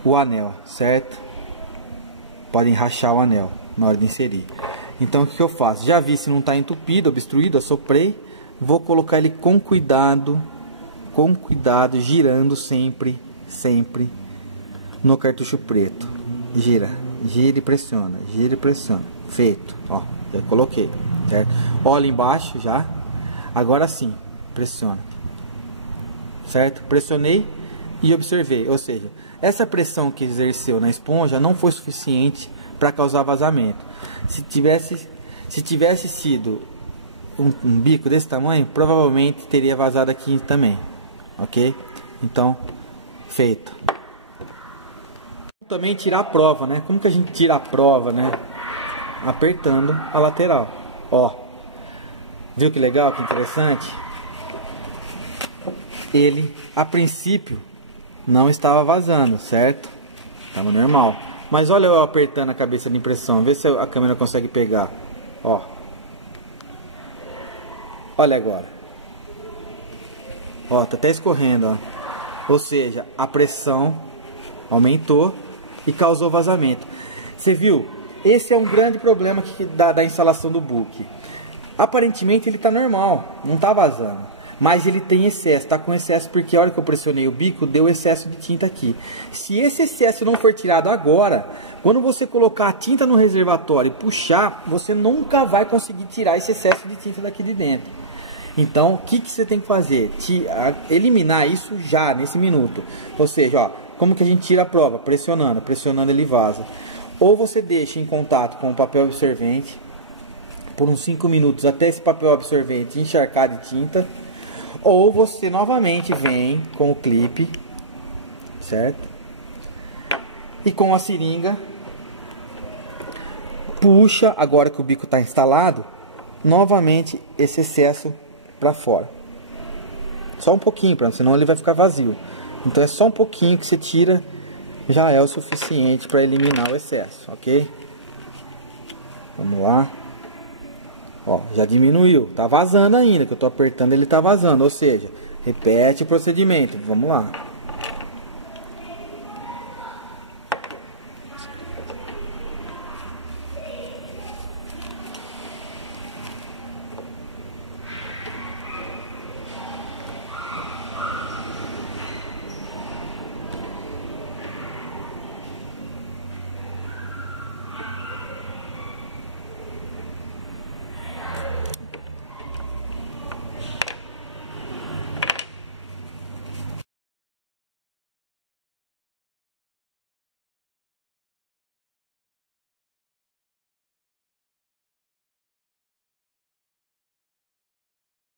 o anel, certo? Podem rachar o anel na hora de inserir. Então o que eu faço? Já vi se não está entupido, obstruído, assoprei. Vou colocar ele com cuidado, girando sempre no cartucho preto. Gira e pressiona, gira e pressiona. Feito, ó, já coloquei, certo? Olha embaixo já. Agora sim, pressiona, certo? Pressionei e observei, ou seja, essa pressão que exerceu na esponja não foi suficiente para causar vazamento. Se tivesse sido um bico desse tamanho, provavelmente teria vazado aqui também, ok? Então, feito. Também tirar a prova, né? Como que a gente tira a prova, né? Apertando a lateral, ó. Viu que legal, que interessante? Ele, a princípio, não estava vazando, certo? Estava normal. Mas olha eu apertando a cabeça de impressão. Vê se a câmera consegue pegar. Ó. Olha agora. Ó, tá até escorrendo, ó. Ou seja, a pressão aumentou e causou vazamento. Você viu? Esse é um grande problema da instalação do book. Aparentemente ele está normal, não está vazando. Mas ele tem excesso, está com excesso porque a hora que eu pressionei o bico, deu excesso de tinta aqui. Se esse excesso não for tirado agora, quando você colocar a tinta no reservatório e puxar, você nunca vai conseguir tirar esse excesso de tinta daqui de dentro. Então, o que você tem que fazer? Eliminar isso já, nesse minuto. Ou seja, ó, como que a gente tira a prova? Pressionando, pressionando ele vaza. Ou você deixa em contato com o papel absorvente por uns 5 minutos até esse papel absorvente encharcar de tinta. Ou você novamente vem com o clipe, certo? E com a seringa, puxa, agora que o bico está instalado, novamente esse excesso para fora. Só um pouquinho, senão ele vai ficar vazio. Então é só um pouquinho que você tira, já é o suficiente para eliminar o excesso, ok? Vamos lá. Ó, já diminuiu, tá vazando ainda, que eu tô apertando, ele tá vazando, ou seja, repete o procedimento, vamos lá.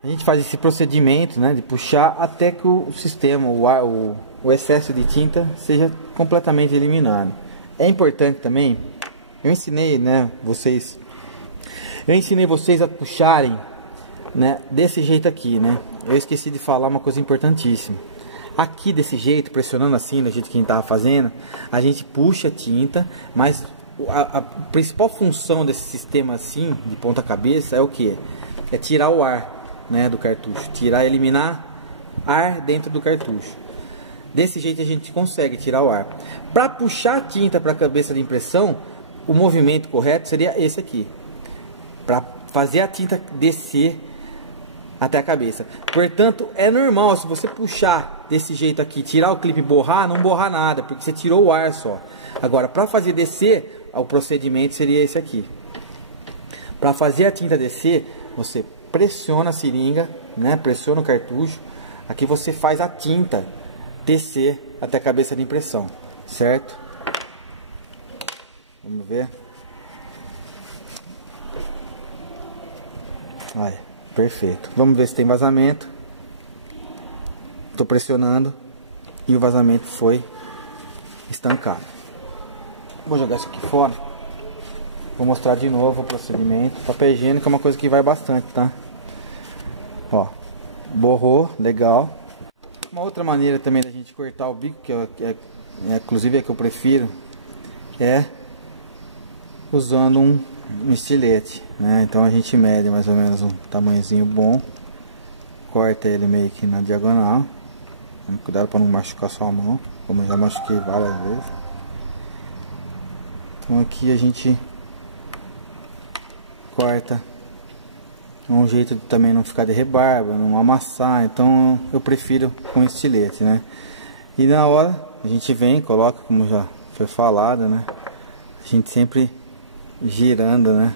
A gente faz esse procedimento, né, de puxar até que o sistema, o excesso de tinta seja completamente eliminado. É importante também, eu ensinei vocês a puxarem, né, desse jeito aqui, né. Eu esqueci de falar uma coisa importantíssima. Aqui desse jeito, pressionando assim, do jeito que a gente estava fazendo, a gente puxa a tinta, mas a principal função desse sistema assim, de ponta cabeça, é o que? É tirar o ar, né, do cartucho, eliminar ar dentro do cartucho. Desse jeito a gente consegue tirar o ar. Para puxar a tinta para a cabeça de impressão, o movimento correto seria esse aqui, para fazer a tinta descer até a cabeça. Portanto, é normal, se você puxar desse jeito aqui, tirar o clipe e borrar, não borrar nada, porque você tirou o ar só. Agora, para fazer descer, o procedimento seria esse aqui. Para fazer a tinta descer, você pressiona a seringa, né? Pressiona o cartucho. Aqui você faz a tinta descer até a cabeça de impressão, certo? Vamos ver. Olha, perfeito. Vamos ver se tem vazamento. Estou pressionando e o vazamento foi estancado. Vou jogar isso aqui fora. Vou mostrar de novo o procedimento. Papel higiênico é uma coisa que vai bastante, tá? Ó, borrou, legal. Uma outra maneira também da gente cortar o bico, que inclusive é que eu prefiro, é usando um estilete, né? Então a gente mede mais ou menos um tamanhozinho bom, corta ele meio que na diagonal. Cuidado para não machucar sua mão, como eu já machuquei várias vezes. Então aqui a gente corta um jeito de também não ficar de rebarba, não amassar. Então eu prefiro com estilete, né? E na hora a gente vem, coloca, como já foi falado, né? A gente sempre girando, né?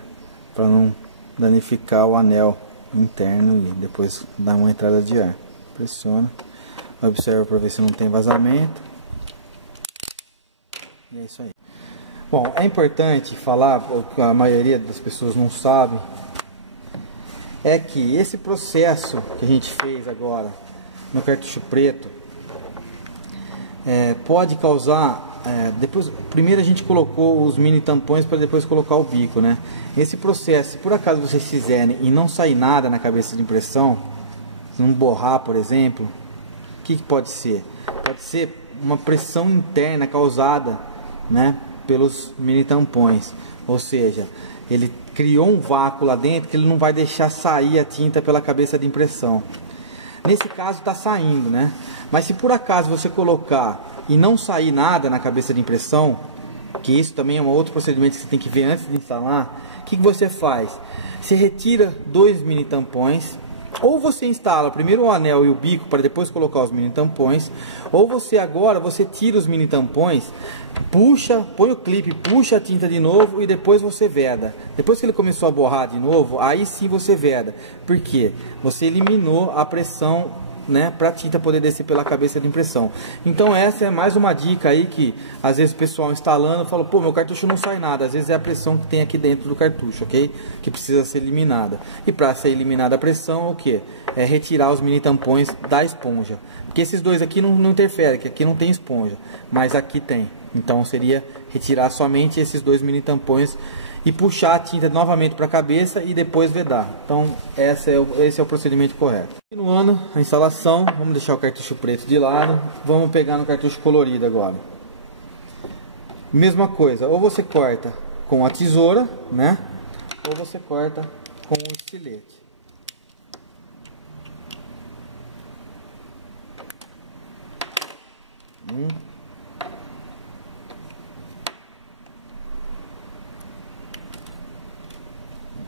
Para não danificar o anel interno e depois dar uma entrada de ar. Pressiona, observa para ver se não tem vazamento. E é isso aí. Bom, é importante falar, o que a maioria das pessoas não sabe, é que esse processo que a gente fez agora no cartucho preto pode causar, depois, primeiro a gente colocou os mini tampões para depois colocar o bico, né? Esse processo, se por acaso vocês fizerem e não sair nada na cabeça de impressão, se não borrar, por exemplo, o que pode ser? Pode ser uma pressão interna causada, né, pelos mini tampões, ou seja, ele criou um vácuo lá dentro que ele não vai deixar sair a tinta pela cabeça de impressão. Nesse caso está saindo, né? Mas se por acaso você colocar e não sair nada na cabeça de impressão, que isso também é um outro procedimento que você tem que ver antes de instalar, o que você faz? Você retira 2 mini tampões, ou você instala primeiro o anel e o bico para depois colocar os mini tampões, ou você tira os mini tampões, puxa, põe o clipe, puxa a tinta de novo e depois você veda. Depois que ele começou a borrar de novo, aí sim você veda. Por quê? Você eliminou a pressão, né, para a tinta poder descer pela cabeça de impressão. Então essa é mais uma dica aí que às vezes o pessoal instalando fala, pô, meu cartucho não sai nada. Às vezes é a pressão que tem aqui dentro do cartucho, ok? Que precisa ser eliminada. E para ser eliminada a pressão, o que? É retirar os mini tampões da esponja. Porque esses dois aqui não interferem, que aqui não tem esponja, mas aqui tem. Então seria retirar somente esses 2 mini tampões e puxar a tinta novamente para a cabeça e depois vedar. Então esse é o procedimento correto. Continuando a instalação, vamos deixar o cartucho preto de lado, vamos pegar no cartucho colorido agora. Mesma coisa, ou você corta com a tesoura, né? Ou você corta com o estilete.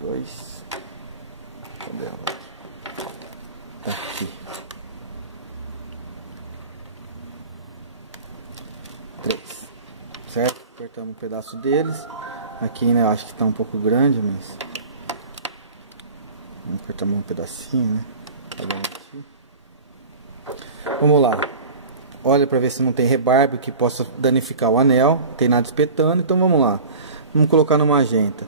Dois. Cadê ela? Tá aqui. 3. Certo? Apertamos um pedaço deles. Aqui, né? Eu acho que tá um pouco grande, mas vamos apertar um pedacinho, né? Tá bom aqui. Vamos lá. Olha para ver se não tem rebarbe que possa danificar o anel. Não tem nada espetando. Então vamos lá. Vamos colocar no magenta.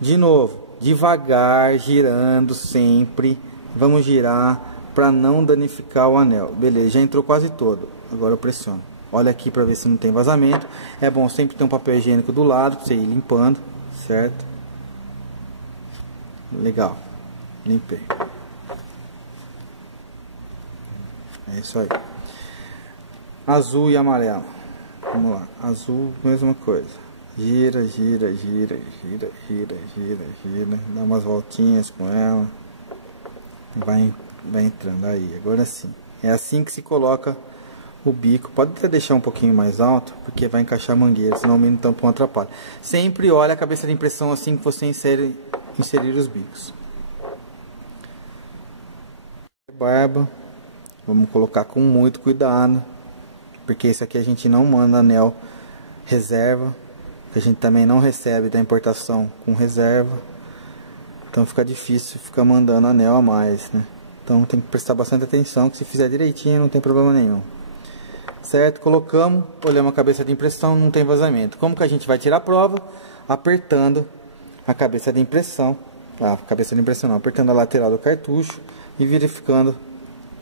De novo. Devagar, girando sempre, Vamos girar para não danificar o anel. Beleza, já entrou quase todo. Agora eu pressiono. Olha aqui para ver se não tem vazamento. É bom sempre ter um papel higiênico do lado para você ir limpando, certo? Legal, limpei. É isso aí. Azul e amarelo. Vamos lá, azul, mesma coisa. Gira, gira, gira, gira, gira, gira, gira. Dá umas voltinhas com ela. Vai entrando aí, agora sim. É assim que se coloca o bico. Pode até deixar um pouquinho mais alto, porque vai encaixar a mangueira, senão o mini tampão atrapalha. Sempre olha a cabeça de impressão assim que você inserir os bicos. Barba, vamos colocar com muito cuidado, porque isso aqui a gente não manda anel reserva, a gente também não recebe da importação com reserva, então fica difícil ficar mandando anel a mais, né? Então tem que prestar bastante atenção, que se fizer direitinho não tem problema nenhum. Certo? Colocamos, olhamos a cabeça de impressão, não tem vazamento. Como que a gente vai tirar a prova? Apertando a cabeça de impressão, apertando a lateral do cartucho e verificando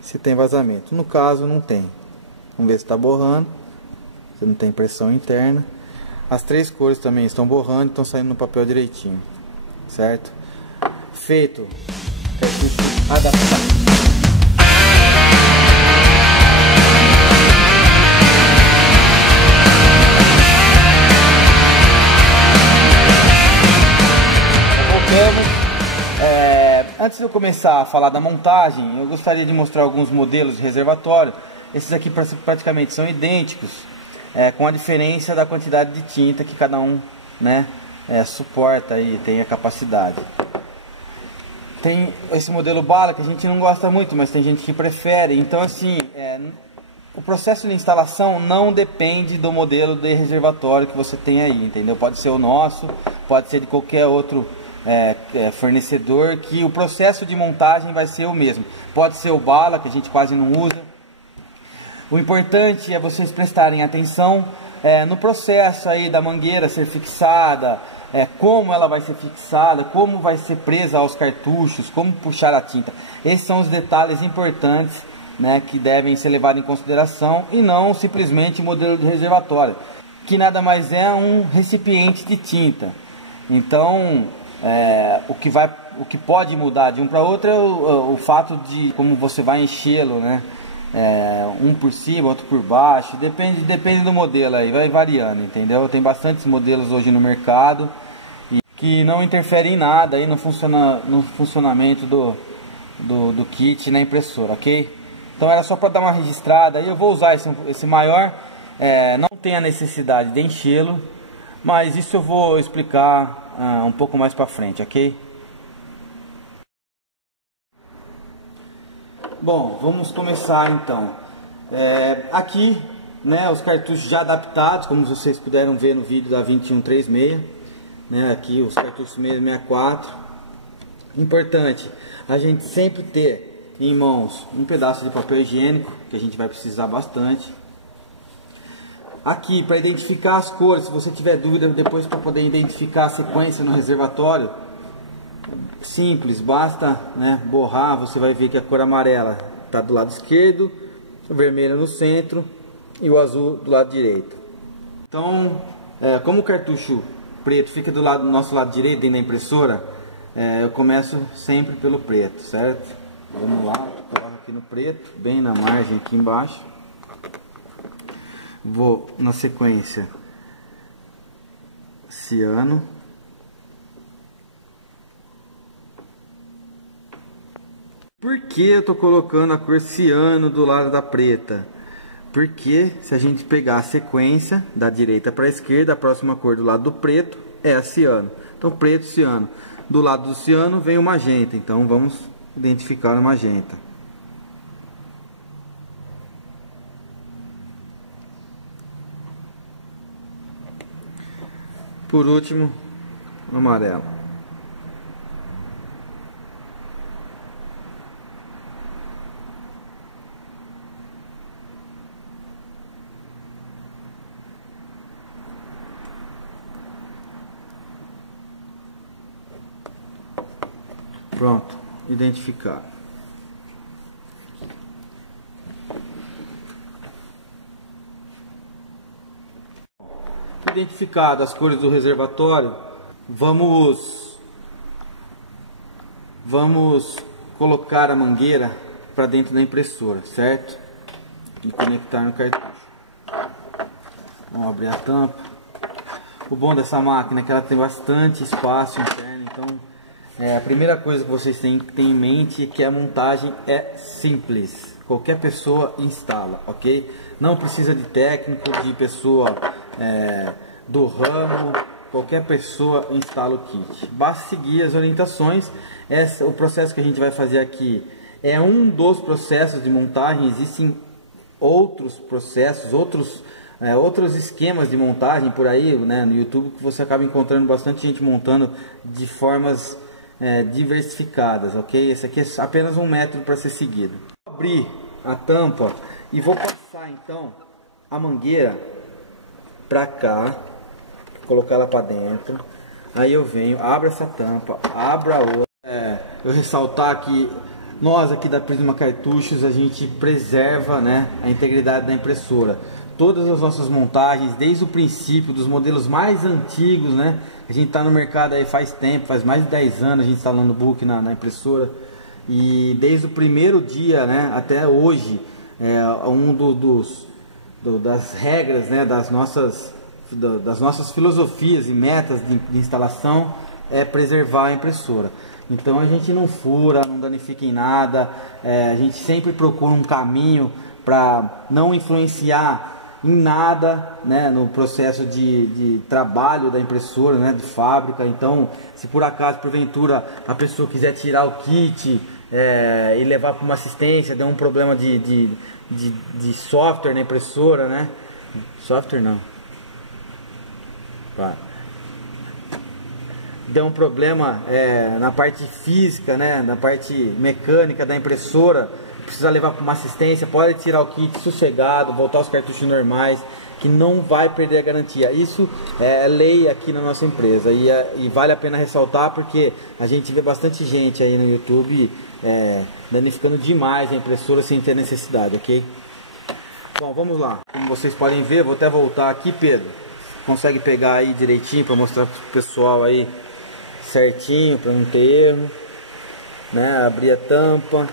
se tem vazamento. No caso não tem. Vamos ver se está borrando, se não tem pressão interna. As três cores também estão borrando, estão saindo no papel direitinho, certo? Feito. Cartucho adaptado. Antes de eu começar a falar da montagem, eu gostaria de mostrar alguns modelos de reservatório. Esses aqui praticamente são idênticos, com a diferença da quantidade de tinta que cada um, né, suporta e tem a capacidade. Tem esse modelo bala que a gente não gosta muito, mas tem gente que prefere. Então assim, o processo de instalação não depende do modelo de reservatório que você tem aí, entendeu? Pode ser o nosso, pode ser de qualquer outro fornecedor, que o processo de montagem vai ser o mesmo. Pode ser o bala, que a gente quase não usa. O importante é vocês prestarem atenção no processo aí da mangueira ser fixada, como ela vai ser fixada, como vai ser presa aos cartuchos, como puxar a tinta. Esses são os detalhes importantes, né, que devem ser levados em consideração, e não simplesmente o modelo de reservatório, que nada mais é um recipiente de tinta. Então o que pode mudar de um para outro é o fato de como você vai enchê-lo, né? Um por cima, outro por baixo, depende do modelo aí, vai variando, entendeu? Tem bastantes modelos hoje no mercado e que não interferem em nada aí no funcionamento do kit na impressora, ok? Então era só para dar uma registrada aí. Eu vou usar esse maior, não tem a necessidade de enchê-lo, mas isso eu vou explicar um pouco mais para frente, ok? Bom, vamos começar então. Aqui, né, os cartuchos já adaptados, como vocês puderam ver no vídeo da 2136, né, aqui os cartuchos 664. Importante a gente sempre ter em mãos um pedaço de papel higiênico, que a gente vai precisar bastante. Aqui, para identificar as cores, se você tiver dúvida depois para poder identificar a sequência no reservatório, simples, basta, né, borrar. Você vai ver que a cor amarela está do lado esquerdo, o vermelho no centro e o azul do lado direito. Então, como o cartucho preto fica do nosso lado direito dentro da impressora, eu começo sempre pelo preto, certo? Vamos lá, coloco aqui no preto, bem na margem aqui embaixo. Vou na sequência ciano, por que eu tô colocando a cor ciano do lado da preta? Porque se a gente pegar a sequência da direita para a esquerda, a próxima cor do lado do preto é a ciano. Então preto, ciano. Do lado do ciano vem o magenta, então vamos identificar o magenta. Por último, o amarelo. Pronto, identificado. identificado as cores do reservatório, vamos colocar a mangueira para dentro da impressora, certo? E conectar no cartucho. Vamos abrir a tampa. O bom dessa máquina é que ela tem bastante espaço interno, então a primeira coisa que vocês têm que ter em mente é que a montagem é simples. Qualquer pessoa instala, ok? Não precisa de técnico, de pessoa do ramo. Qualquer pessoa instala o kit. Basta seguir as orientações. O processo que a gente vai fazer aqui é um dos processos de montagem. Existem outros processos, outros esquemas de montagem por aí, né, no YouTube, que você acaba encontrando bastante gente montando de formas diversificadas, ok? Esse aqui é apenas um método para ser seguido. Vou abrir a tampa e vou passar então a mangueira para cá, colocar ela para dentro. Aí eu venho, abro essa tampa, abro a outra. Eu ressaltar que nós aqui da Prisma Cartuchos, a gente preserva, né, a integridade da impressora. Todas as nossas montagens, desde o princípio, dos modelos mais antigos, né? A gente está no mercado aí faz tempo, faz mais de 10 anos a gente instalando book na impressora. E desde o primeiro dia, né, até hoje, das regras, né, das nossas filosofias e metas de instalação é preservar a impressora. Então a gente não fura, não danifica em nada, a gente sempre procura um caminho para não influenciar em nada, né, no processo de trabalho da impressora, né, de fábrica. Então, se por acaso, porventura, a pessoa quiser tirar o kit e levar para uma assistência, deu um problema de software na impressora, né? Software não. Deu um problema na parte física, né, na parte mecânica da impressora, precisa levar para uma assistência, pode tirar o kit sossegado, voltar aos cartuchos normais, que não vai perder a garantia. Isso é lei aqui na nossa empresa e vale a pena ressaltar, porque a gente vê bastante gente aí no YouTube danificando demais a impressora sem ter necessidade, ok? Bom, vamos lá. Como vocês podem ver, vou até voltar aqui, Pedro. Consegue pegar aí direitinho para mostrar pro pessoal aí certinho, para não ter erro, né? Abrir a tampa,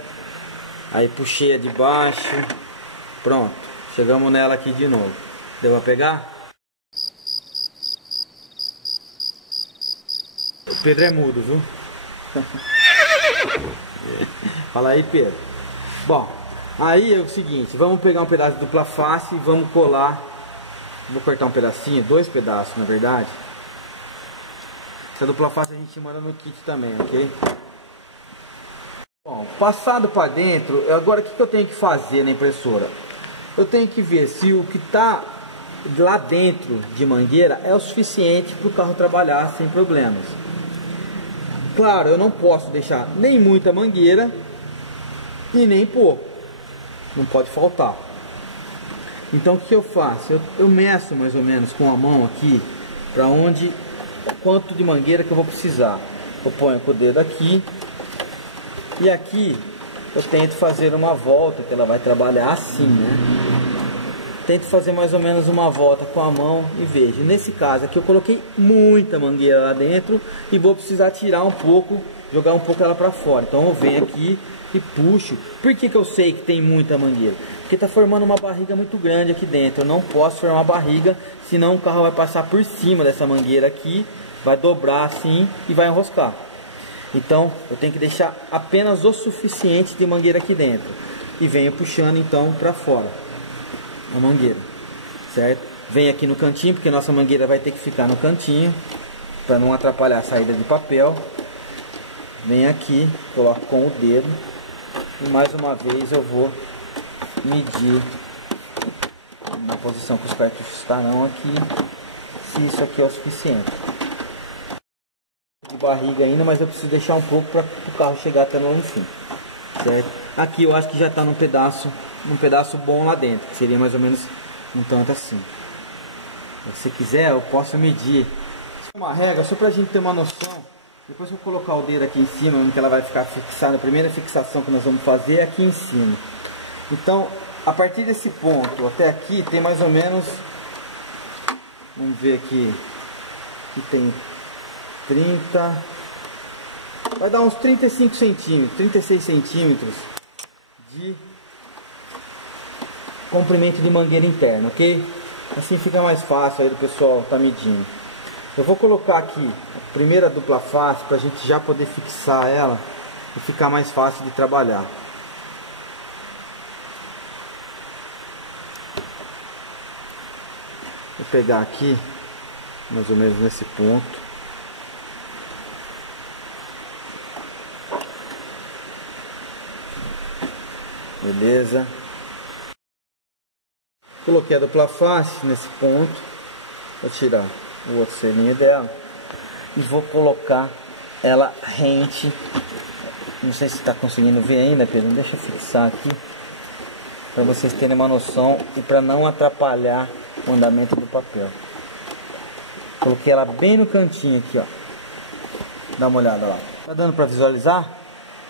aí puxei a de baixo, pronto, chegamos nela aqui de novo. Deu pra pegar? O Pedro é mudo, viu? Fala aí, Pedro. Bom, aí é o seguinte, vamos pegar um pedaço de dupla face e vamos colar. Vou cortar um pedacinho, 2 pedaços na verdade. Essa dupla face a gente manda no kit também, ok? Bom, passado para dentro, agora o que eu tenho que fazer na impressora? Eu tenho que ver se o que está lá dentro de mangueira é o suficiente para o carro trabalhar sem problemas. Claro, eu não posso deixar nem muita mangueira e nem pouco. Não pode faltar. Então o que eu faço? Eu meço mais ou menos com a mão aqui para quanto de mangueira que eu vou precisar. Eu ponho com o dedo aqui e aqui eu tento fazer uma volta, que ela vai trabalhar assim, né? Tento fazer mais ou menos uma volta com a mão e veja. Nesse caso aqui eu coloquei muita mangueira lá dentro e vou precisar tirar um pouco, jogar um pouco ela para fora. Então eu venho aqui e puxo. Por que eu sei que tem muita mangueira? Porque está formando uma barriga muito grande aqui dentro. Eu não posso formar uma barriga, senão o carro vai passar por cima dessa mangueira aqui, vai dobrar assim e vai enroscar. Então eu tenho que deixar apenas o suficiente de mangueira aqui dentro e venho puxando então para fora a mangueira, certo? Vem aqui no cantinho, porque nossa mangueira vai ter que ficar no cantinho para não atrapalhar a saída de papel. Vem aqui, coloco com o dedo e mais uma vez eu vou medir na posição que os cartuchos estarão aqui, se isso aqui é o suficiente. De barriga ainda, mas eu preciso deixar um pouco para o carro chegar até lá no fim, certo? Aqui eu acho que já está num pedaço bom lá dentro, que seria mais ou menos um tanto assim. Se quiser eu posso medir uma régua só para a gente ter uma noção. Depois que eu colocar o dedo aqui em cima, onde ela vai ficar fixada, a primeira fixação que nós vamos fazer é aqui em cima. Então a partir desse ponto até aqui tem mais ou menos Vamos ver aqui. Aqui tem 30. Vai dar uns 35 centímetros, 36 centímetros de comprimento de mangueira interna, ok? Assim fica mais fácil aí do pessoal tá medindo. Eu vou colocar aqui a primeira dupla face para a gente já poder fixar ela e ficar mais fácil de trabalhar. Vou pegar aqui mais ou menos nesse ponto. Beleza. Coloquei a dupla face nesse ponto. Vou tirar o outro selinho dela e vou colocar ela rente. Não sei se está conseguindo ver ainda, Pedro. Deixa eu fixar aqui para vocês terem uma noção e para não atrapalhar o andamento do papel. Coloquei ela bem no cantinho aqui, ó. Dá uma olhada lá. Tá dando para visualizar?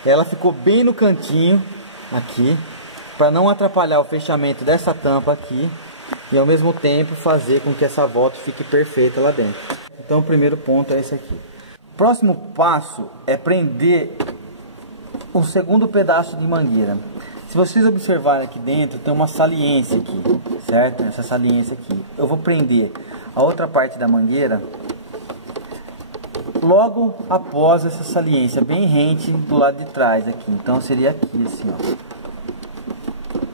Ela ficou bem no cantinho aqui, para não atrapalhar o fechamento dessa tampa aqui e ao mesmo tempo fazer com que essa volta fique perfeita lá dentro. Então o primeiro ponto é esse aqui. Próximo passo é prender o segundo pedaço de mangueira. Se vocês observarem aqui dentro, tem uma saliência aqui, certo? Essa saliência aqui. Eu vou prender a outra parte da mangueira logo após essa saliência, bem rente do lado de trás aqui. Então seria aqui assim, ó.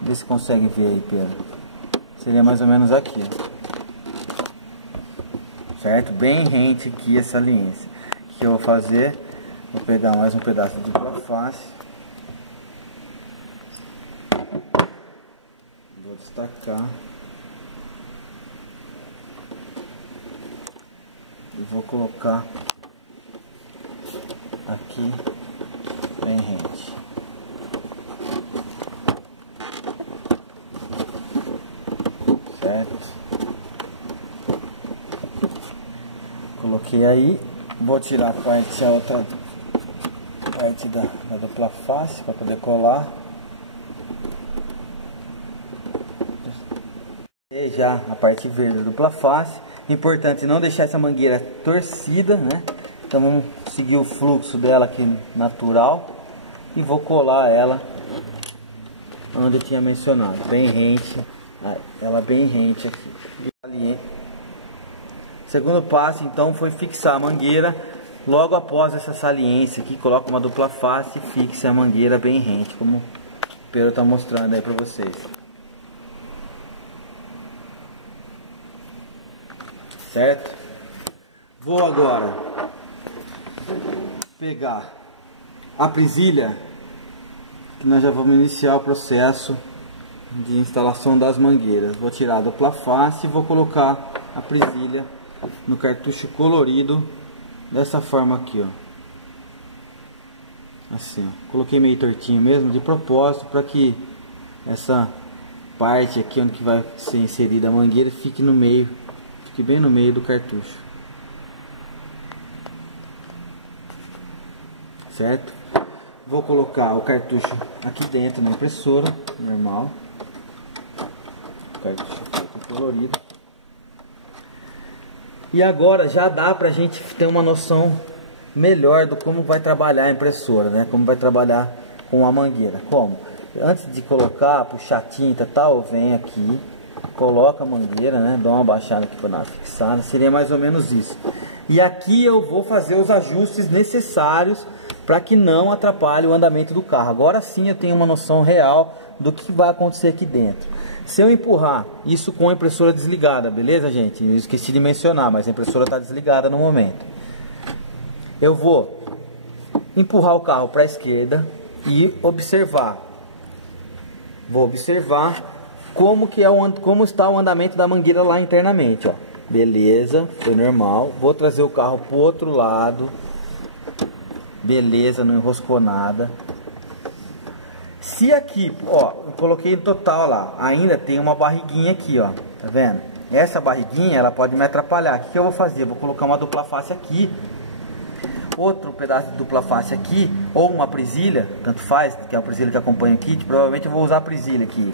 Vê se consegue ver aí, Pedro. Seria mais ou menos aqui, ó. Certo? Bem rente aqui a saliência. O que eu vou fazer? Vou pegar mais um pedaço de dupla face. Vou destacar. E vou colocar aqui bem rente. Certo? Coloquei aí. Vou tirar a outra parte da dupla face para poder colar. E já a parte verde da dupla face. Importante não deixar essa mangueira torcida, né? Então vamos seguir o fluxo dela aqui natural e vou colar ela onde eu tinha mencionado, bem rente, ela bem rente aqui. Segundo passo então foi fixar a mangueira. Logo após essa saliência aqui, coloca uma dupla face e fixe a mangueira bem rente, como o Pedro está mostrando aí para vocês. Certo? Vou agora pegar a presilha, que nós já vamos iniciar o processo de instalação das mangueiras. Vou tirar a dupla face e vou colocar a presilha no cartucho colorido dessa forma aqui, ó. Assim, ó. Coloquei meio tortinho mesmo, de propósito, para que essa parte aqui onde que vai ser inserida a mangueira fique no meio, fique bem no meio do cartucho. Certo? Vou colocar o cartucho aqui dentro na impressora, normal. Cartucho colorido. E agora já dá pra gente ter uma noção melhor do como vai trabalhar a impressora, né? Como vai trabalhar com a mangueira. Como? Antes de colocar, puxar tinta e tal, eu venho aqui, coloco a mangueira, né? Dou uma baixada aqui para dar uma fixada. Seria mais ou menos isso. E aqui eu vou fazer os ajustes necessários para que não atrapalhe o andamento do carro. Agora sim eu tenho uma noção real do que vai acontecer aqui dentro. Se eu empurrar isso com a impressora desligada, beleza, gente? Eu esqueci de mencionar, mas a impressora está desligada no momento. Eu vou empurrar o carro para a esquerda e observar. Vou observar como está o andamento da mangueira lá internamente, ó. Beleza, foi normal. Vou trazer o carro para o outro lado. Beleza, não enroscou nada. Se aqui, ó, eu coloquei no total lá, ainda tem uma barriguinha aqui, ó, tá vendo? Essa barriguinha, ela pode me atrapalhar. O que eu vou fazer? Vou colocar uma dupla face aqui, outro pedaço de dupla face aqui, ou uma presilha, tanto faz, que é a presilha que acompanha o kit. Provavelmente eu vou usar a presilha aqui,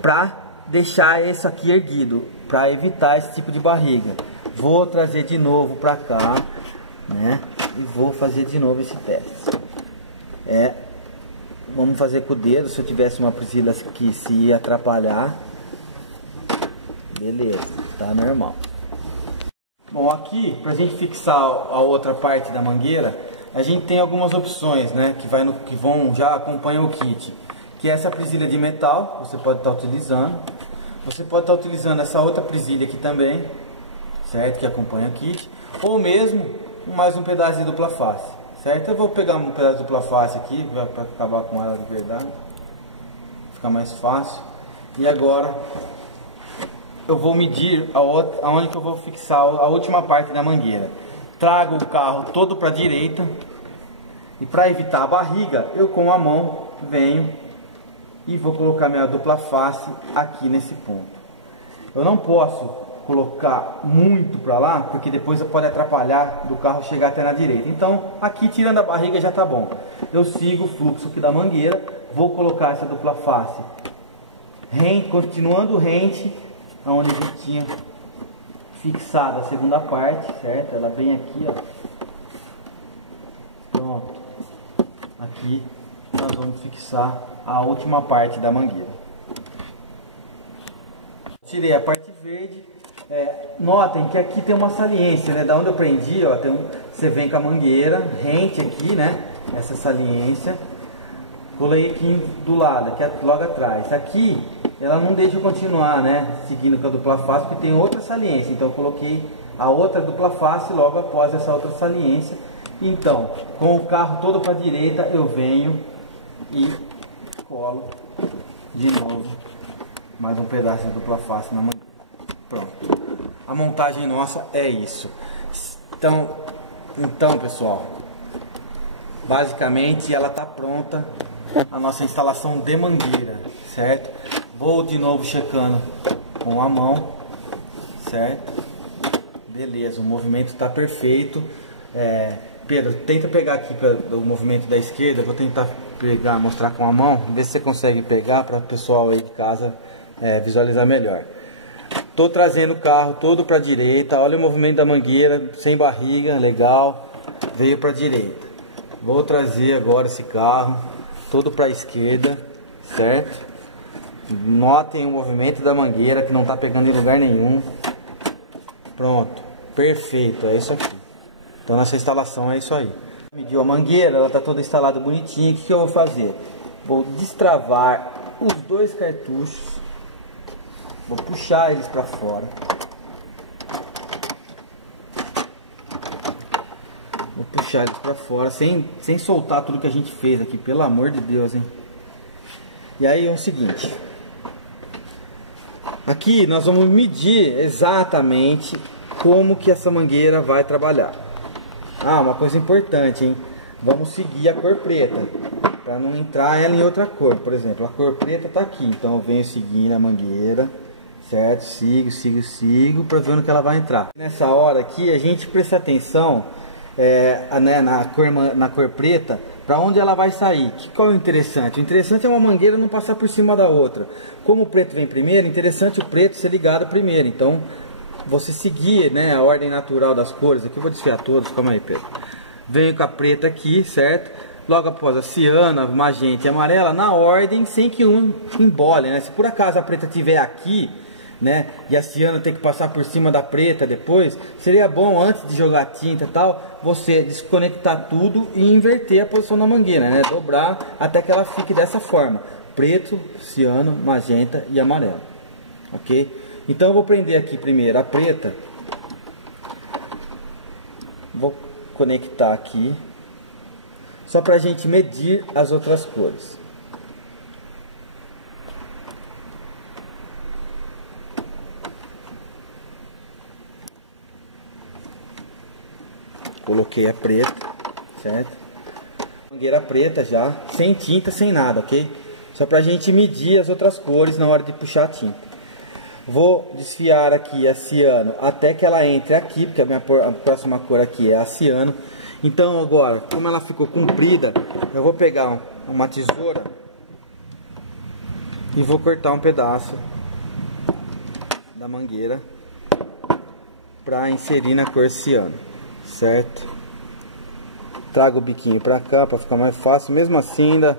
pra deixar isso aqui erguido. para evitar esse tipo de barriga. Vou trazer de novo para cá, né? E vou fazer de novo esse teste. Vamos fazer com o dedo. Se eu tivesse uma presilha que se ia atrapalhar, beleza, tá normal. Bom, aqui pra gente fixar a outra parte da mangueira, a gente tem algumas opções, né? Que vão já acompanham o kit. Que é essa presilha de metal, você pode estar utilizando. Você pode estar utilizando essa outra presilha aqui também, certo? Que acompanha o kit. Ou mesmo mais um pedaço de dupla face, certo? Eu vou pegar um pedaço de dupla face aqui para acabar com ela de verdade, ficar mais fácil. E agora eu vou medir aonde que eu vou fixar a última parte da mangueira. Trago o carro todo para a direita e para evitar a barriga, eu com a mão venho e vou colocar minha dupla face aqui nesse ponto. Eu não posso colocar muito para lá, porque depois pode atrapalhar do carro chegar até na direita. Então aqui, tirando a barriga, já tá bom. Eu sigo o fluxo aqui da mangueira, vou colocar essa dupla face continuando rente aonde a gente tinha fixado a segunda parte, certo? Ela vem aqui, ó. Pronto. Aqui nós vamos fixar a última parte da mangueira. Tirei a parte verde. Notem que aqui tem uma saliência, né? Da onde eu prendi, ó, você vem com a mangueira rente aqui, né? Essa saliência. Colei aqui do lado, aqui logo atrás. Aqui ela não deixa eu continuar, né? Seguindo com a dupla face, porque tem outra saliência. Então eu coloquei a outra dupla face logo após essa outra saliência. Então, com o carro todo para a direita, eu venho e colo de novo mais um pedaço de dupla face na mangueira. Pronto. A montagem nossa é isso. Então pessoal, basicamente ela está pronta, a nossa instalação de mangueira, certo? Vou de novo checando com a mão, certo? Beleza, o movimento está perfeito. Pedro, tenta pegar aqui o movimento da esquerda. Vou tentar mostrar com a mão, ver se você consegue pegar para o pessoal aí de casa visualizar melhor. Estou trazendo o carro todo para a direita. Olha o movimento da mangueira, sem barriga, legal. Veio para a direita. Vou trazer agora esse carro todo para a esquerda, certo? Notem o movimento da mangueira, que não está pegando em lugar nenhum. Pronto, perfeito, é isso aqui. Então nossa instalação é isso aí. Mediu a mangueira, ela está toda instalada bonitinha. O que eu vou fazer? Vou destravar os dois cartuchos. Vou puxar eles para fora. Vou puxar eles para fora, sem soltar tudo que a gente fez aqui, pelo amor de Deus, hein? E aí é o seguinte. Aqui nós vamos medir exatamente como que essa mangueira vai trabalhar. Uma coisa importante, hein? Vamos seguir a cor preta, para não entrar ela em outra cor. Por exemplo, a cor preta tá aqui, então eu venho seguindo a mangueira, certo? Sigo para ver onde que ela vai entrar. Nessa hora aqui a gente presta atenção na cor preta, para onde ela vai sair. Qual é o interessante? O interessante é uma mangueira não passar por cima da outra. Como o preto vem primeiro, interessante o preto ser ligado primeiro. Então você seguir, né, a ordem natural das cores. Aqui eu vou desfiar todas, calma aí, Pedro. Venho com a preta aqui, certo? Logo após a ciana, magenta e amarela, na ordem, sem que um embole, né? Se por acaso a preta estiver aqui, né, e a ciana tem que passar por cima da preta depois, seria bom, antes de jogar tinta e tal, você desconectar tudo e inverter a posição da mangueira, né? Dobrar até que ela fique dessa forma: preto, ciano, magenta e amarelo. Ok? Então eu vou prender aqui primeiro a preta. Vou conectar aqui, só para a gente medir as outras cores. Coloquei a preta, certo? Mangueira preta já, sem tinta, sem nada, ok? Só pra gente medir as outras cores na hora de puxar a tinta. Vou desfiar aqui a ciano até que ela entre aqui, porque a próxima cor aqui é a ciano. Então agora, como ela ficou comprida, eu vou pegar uma tesoura e vou cortar um pedaço da mangueira para inserir na cor ciano, certo? Trago o biquinho para cá para ficar mais fácil. Mesmo assim ainda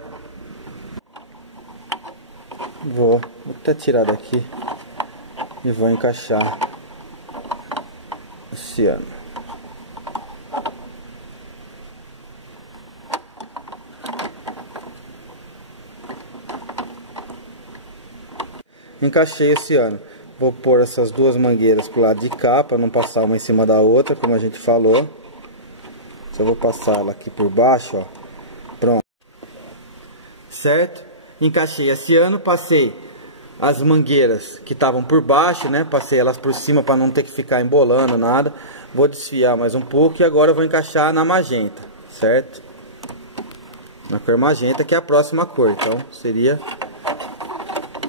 vou até tirar daqui e vou encaixar o ciano. Encaixei o ciano. Vou pôr essas duas mangueiras pro lado de cá para não passar uma em cima da outra, como a gente falou. Só vou passar ela aqui por baixo, ó. Pronto. Certo? Encaixei esse ano, passei as mangueiras que estavam por baixo, né? Passei elas por cima para não ter que ficar embolando nada. Vou desfiar mais um pouco e agora eu vou encaixar na magenta, certo? Na cor magenta, que é a próxima cor. Então seria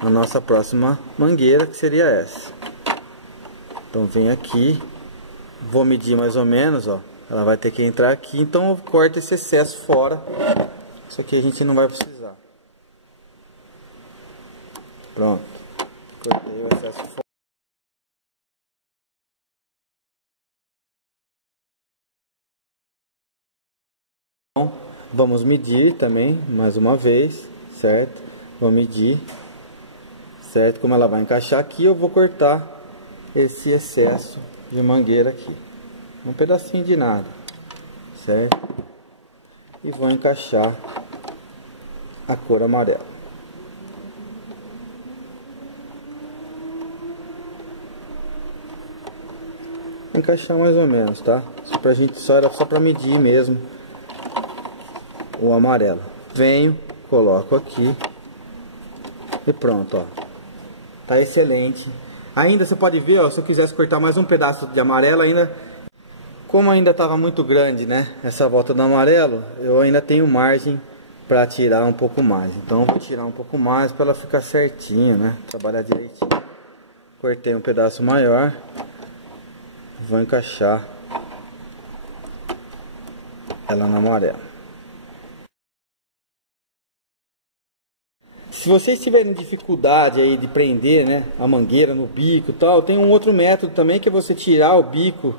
a nossa próxima mangueira, que seria essa. Então vem aqui, vou medir mais ou menos, ó. Ela vai ter que entrar aqui, então eu corto esse excesso fora. Isso aqui a gente não vai precisar. Pronto. Cortei o excesso fora. Então, vamos medir também, mais uma vez, certo? Vou medir, certo? Como ela vai encaixar aqui, eu vou cortar esse excesso de mangueira aqui. Um pedacinho de nada, certo? E vou encaixar a cor amarela. Vou encaixar mais ou menos, tá? Era só pra medir mesmo o amarelo. Venho, coloco aqui e pronto, ó. Tá excelente. Ainda você pode ver, ó, se eu quisesse cortar mais um pedaço de amarelo ainda. Como ainda estava muito grande, né, essa volta do amarelo, eu ainda tenho margem para tirar um pouco mais. Então eu vou tirar um pouco mais para ela ficar certinho, né, trabalhar direitinho. Cortei um pedaço maior, vou encaixar ela no amarelo. Se vocês tiverem dificuldade aí de prender, né, a mangueira no bico e tal, tem um outro método também, que é você tirar o bico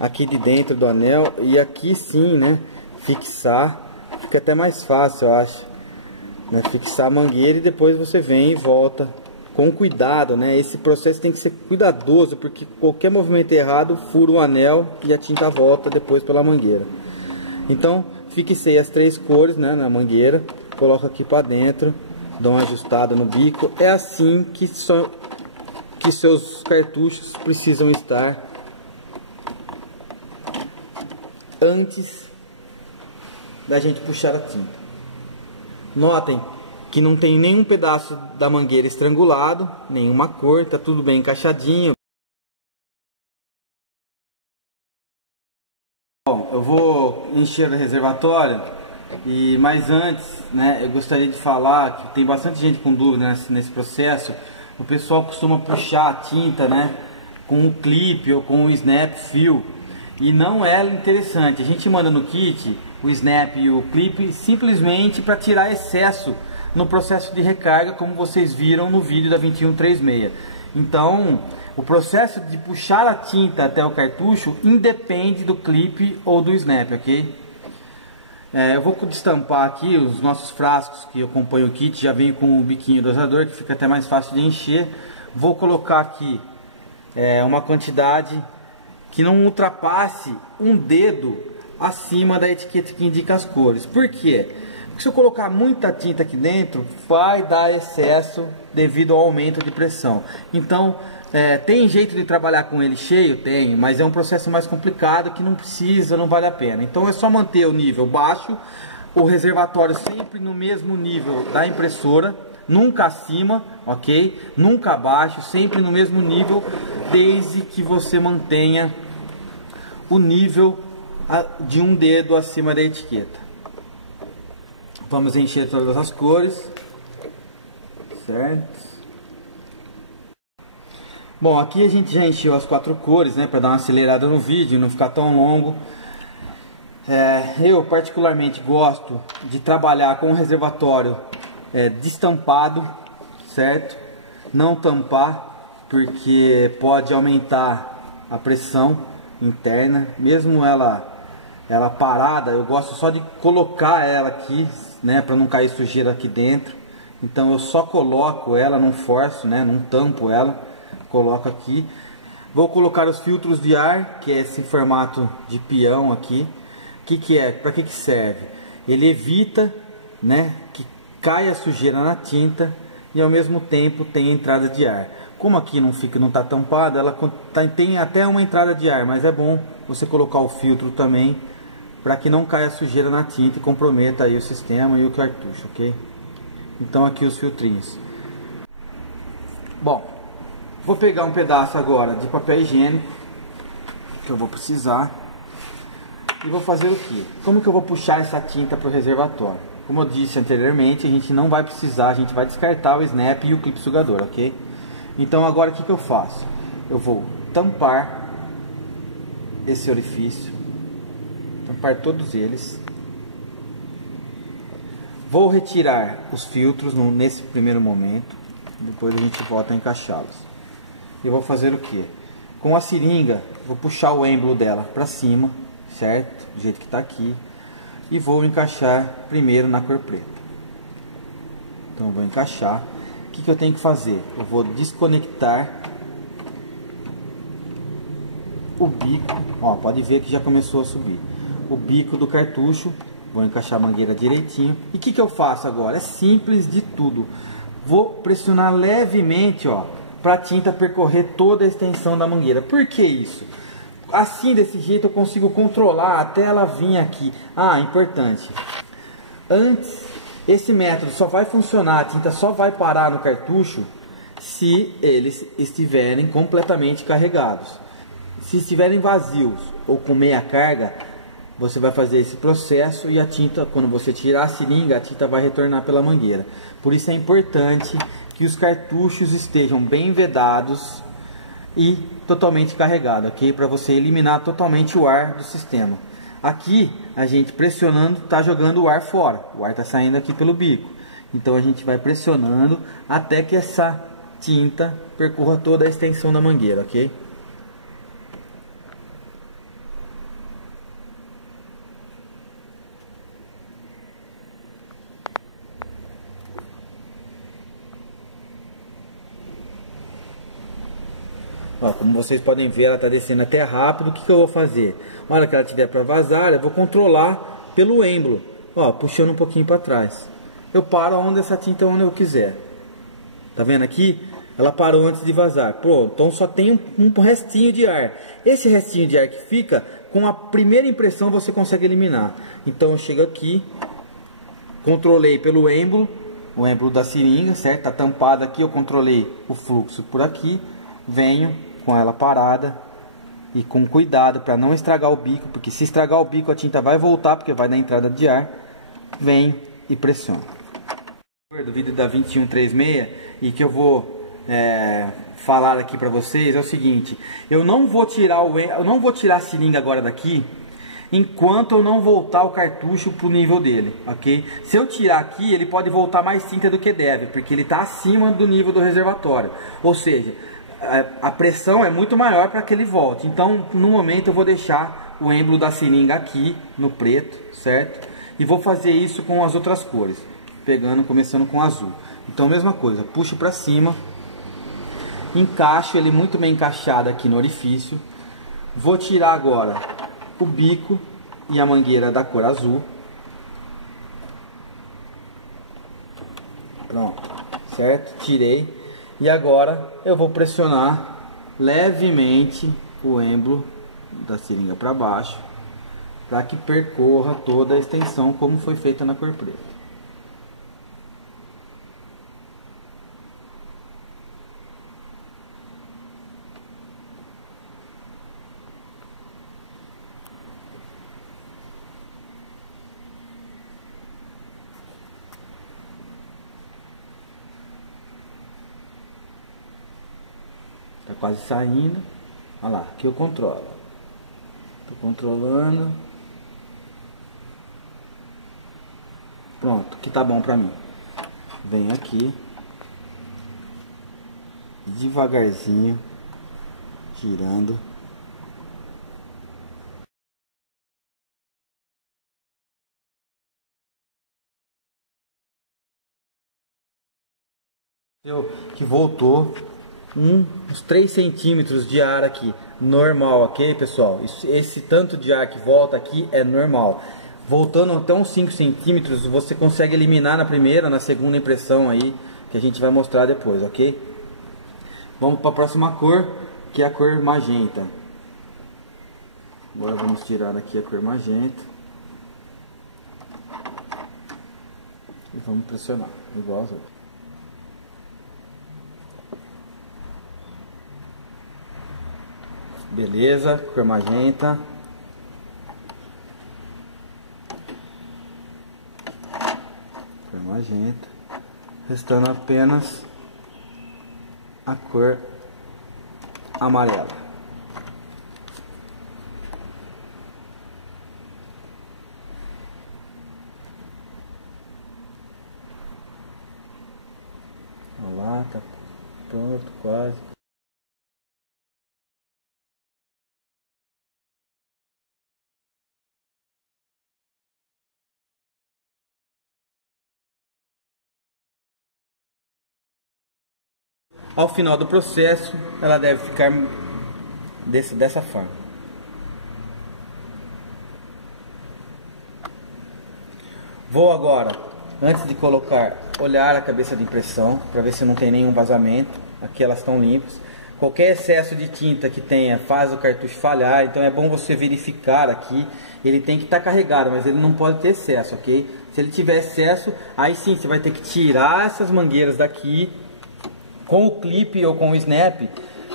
aqui de dentro do anel e aqui sim, né, fixar. Fica até mais fácil, eu acho, né, fixar a mangueira e depois você vem e volta com cuidado, né. Esse processo tem que ser cuidadoso, porque qualquer movimento errado fura o anel e a tinta volta depois pela mangueira. Então fixei as três cores, né, na mangueira, coloco aqui para dentro, dou uma ajustada no bico. É assim que seus cartuchos precisam estar antes da gente puxar a tinta. Notem que não tem nenhum pedaço da mangueira estrangulado, nenhuma cor, tá tudo bem encaixadinho. Bom, eu vou encher o reservatório, mas antes, né, eu gostaria de falar que tem bastante gente com dúvida nesse processo. O pessoal costuma puxar a tinta, né, com um clipe ou com um snap fio. E não é interessante. A gente manda no kit o snap e o clipe simplesmente para tirar excesso no processo de recarga, como vocês viram no vídeo da 2136. Então, o processo de puxar a tinta até o cartucho independe do clipe ou do snap, ok? Eu vou destampar aqui os nossos frascos que acompanham o kit. Já vem com o biquinho dosador, que fica até mais fácil de encher. Vou colocar aqui uma quantidade que não ultrapasse um dedo acima da etiqueta que indica as cores. Por quê? Porque se eu colocar muita tinta aqui dentro, vai dar excesso devido ao aumento de pressão. Então, tem jeito de trabalhar com ele cheio? Tem, mas é um processo mais complicado que não precisa, não vale a pena. Então é só manter o nível baixo, o reservatório sempre no mesmo nível da impressora, nunca acima, ok? Nunca abaixo, sempre no mesmo nível, desde que você mantenha o nível de um dedo acima da etiqueta. Vamos encher todas as cores, certo? Bom, aqui a gente já encheu as 4 cores, né, para dar uma acelerada no vídeo e não ficar tão longo. Eu particularmente gosto de trabalhar com o reservatório destampado, certo? Não tampar, porque pode aumentar a pressão interna, mesmo ela parada. Eu gosto só de colocar ela aqui, né, para não cair sujeira aqui dentro. Então eu só coloco ela, não forço, né, não tampo ela, coloco aqui. Vou colocar os filtros de ar, que é esse formato de peão aqui. Para que serve? Ele evita, né, que caia sujeira na tinta e ao mesmo tempo tem entrada de ar. Como aqui não está tampada, ela tem até uma entrada de ar, mas é bom você colocar o filtro também, para que não caia sujeira na tinta e comprometa aí o sistema e o cartucho, ok? Então aqui os filtrinhos. Bom, vou pegar um pedaço agora de papel higiênico, que eu vou precisar, e vou fazer o que? Como que eu vou puxar essa tinta para o reservatório? Como eu disse anteriormente, a gente não vai precisar, a gente vai descartar o snap e o clipe sugador, ok? Então agora o que eu faço? Eu vou tampar esse orifício, tampar todos eles. Vou retirar os filtros nesse primeiro momento, depois a gente volta a encaixá-los. Eu vou fazer o que? Com a seringa, vou puxar o êmbolo dela para cima, certo? Do jeito que está aqui. E vou encaixar primeiro na cor preta. Então eu vou encaixar. O que eu tenho que fazer? Eu vou desconectar o bico. Ó, pode ver que já começou a subir. O bico do cartucho. Vou encaixar a mangueira direitinho. E o que eu faço agora? É simples de tudo. Vou pressionar levemente, ó, para a tinta percorrer toda a extensão da mangueira. Por que isso? Assim, desse jeito, eu consigo controlar até ela vir aqui. Ah, importante. Antes, esse método só vai funcionar, a tinta só vai parar no cartucho se eles estiverem completamente carregados. Se estiverem vazios ou com meia carga, você vai fazer esse processo e a tinta, quando você tirar a seringa, a tinta vai retornar pela mangueira. Por isso é importante que os cartuchos estejam bem vedados e totalmente carregados, ok? Para você eliminar totalmente o ar do sistema. Aqui, a gente pressionando, está jogando o ar fora. O ar está saindo aqui pelo bico. Então a gente vai pressionando até que essa tinta percorra toda a extensão da mangueira, ok? Ó, como vocês podem ver, ela está descendo até rápido. O que eu vou fazer? Na hora que ela tiver para vazar, eu vou controlar pelo êmbolo, ó, puxando um pouquinho para trás. Eu paro onde essa tinta, onde eu quiser. Tá vendo aqui? Ela parou antes de vazar. Pronto, então só tem um restinho de ar. Esse restinho de ar que fica, com a primeira impressão você consegue eliminar. Então eu chego aqui, controlei pelo êmbolo, o êmbolo da seringa, certo? Tá tampado aqui, eu controlei o fluxo por aqui. Venho com ela parada e com cuidado para não estragar o bico, porque se estragar o bico a tinta vai voltar, porque vai na entrada de ar. Venho e pressiono. Do vídeo da 2136 e que eu vou falar aqui para vocês é o seguinte: eu não vou tirar a seringa agora daqui enquanto eu não voltar o cartucho para o nível dele, ok? Se eu tirar aqui, ele pode voltar mais tinta do que deve, porque ele está acima do nível do reservatório, ou seja, a pressão é muito maior para que ele volte. Então, no momento, eu vou deixar o êmbolo da seringa aqui no preto, certo? E vou fazer isso com as outras cores, começando com azul. Então, mesma coisa, puxo para cima, encaixo ele muito bem encaixado aqui no orifício. Vou tirar agora o bico e a mangueira da cor azul. Pronto, certo? Tirei. E agora eu vou pressionar levemente o êmbolo da seringa para baixo, para que percorra toda a extensão como foi feita na cor preta. Tá quase saindo. Olha lá, aqui eu controlo. Tô controlando. Pronto, que tá bom pra mim. Venho aqui devagarzinho, girando. Que voltou uns 3 centímetros de ar aqui, normal, ok, pessoal? Esse tanto de ar que volta aqui é normal. Voltando até uns 5 centímetros, você consegue eliminar na primeira, na segunda impressão aí, que a gente vai mostrar depois, ok? Vamos para a próxima cor, que é a cor magenta. Agora vamos tirar aqui a cor magenta. E vamos pressionar, igual as outras. Beleza, cor magenta. Cor magenta. Restando apenas a cor amarela. Olha lá, tá pronto, quase. Ao final do processo, ela deve ficar dessa forma. Vou agora, antes de colocar, olhar a cabeça de impressão para ver se não tem nenhum vazamento. Aqui elas estão limpas. Qualquer excesso de tinta que tenha faz o cartucho falhar, então é bom você verificar aqui. Ele tem que estar carregado, mas ele não pode ter excesso, ok? Se ele tiver excesso, aí sim você vai ter que tirar essas mangueiras daqui com o clipe ou com o snap,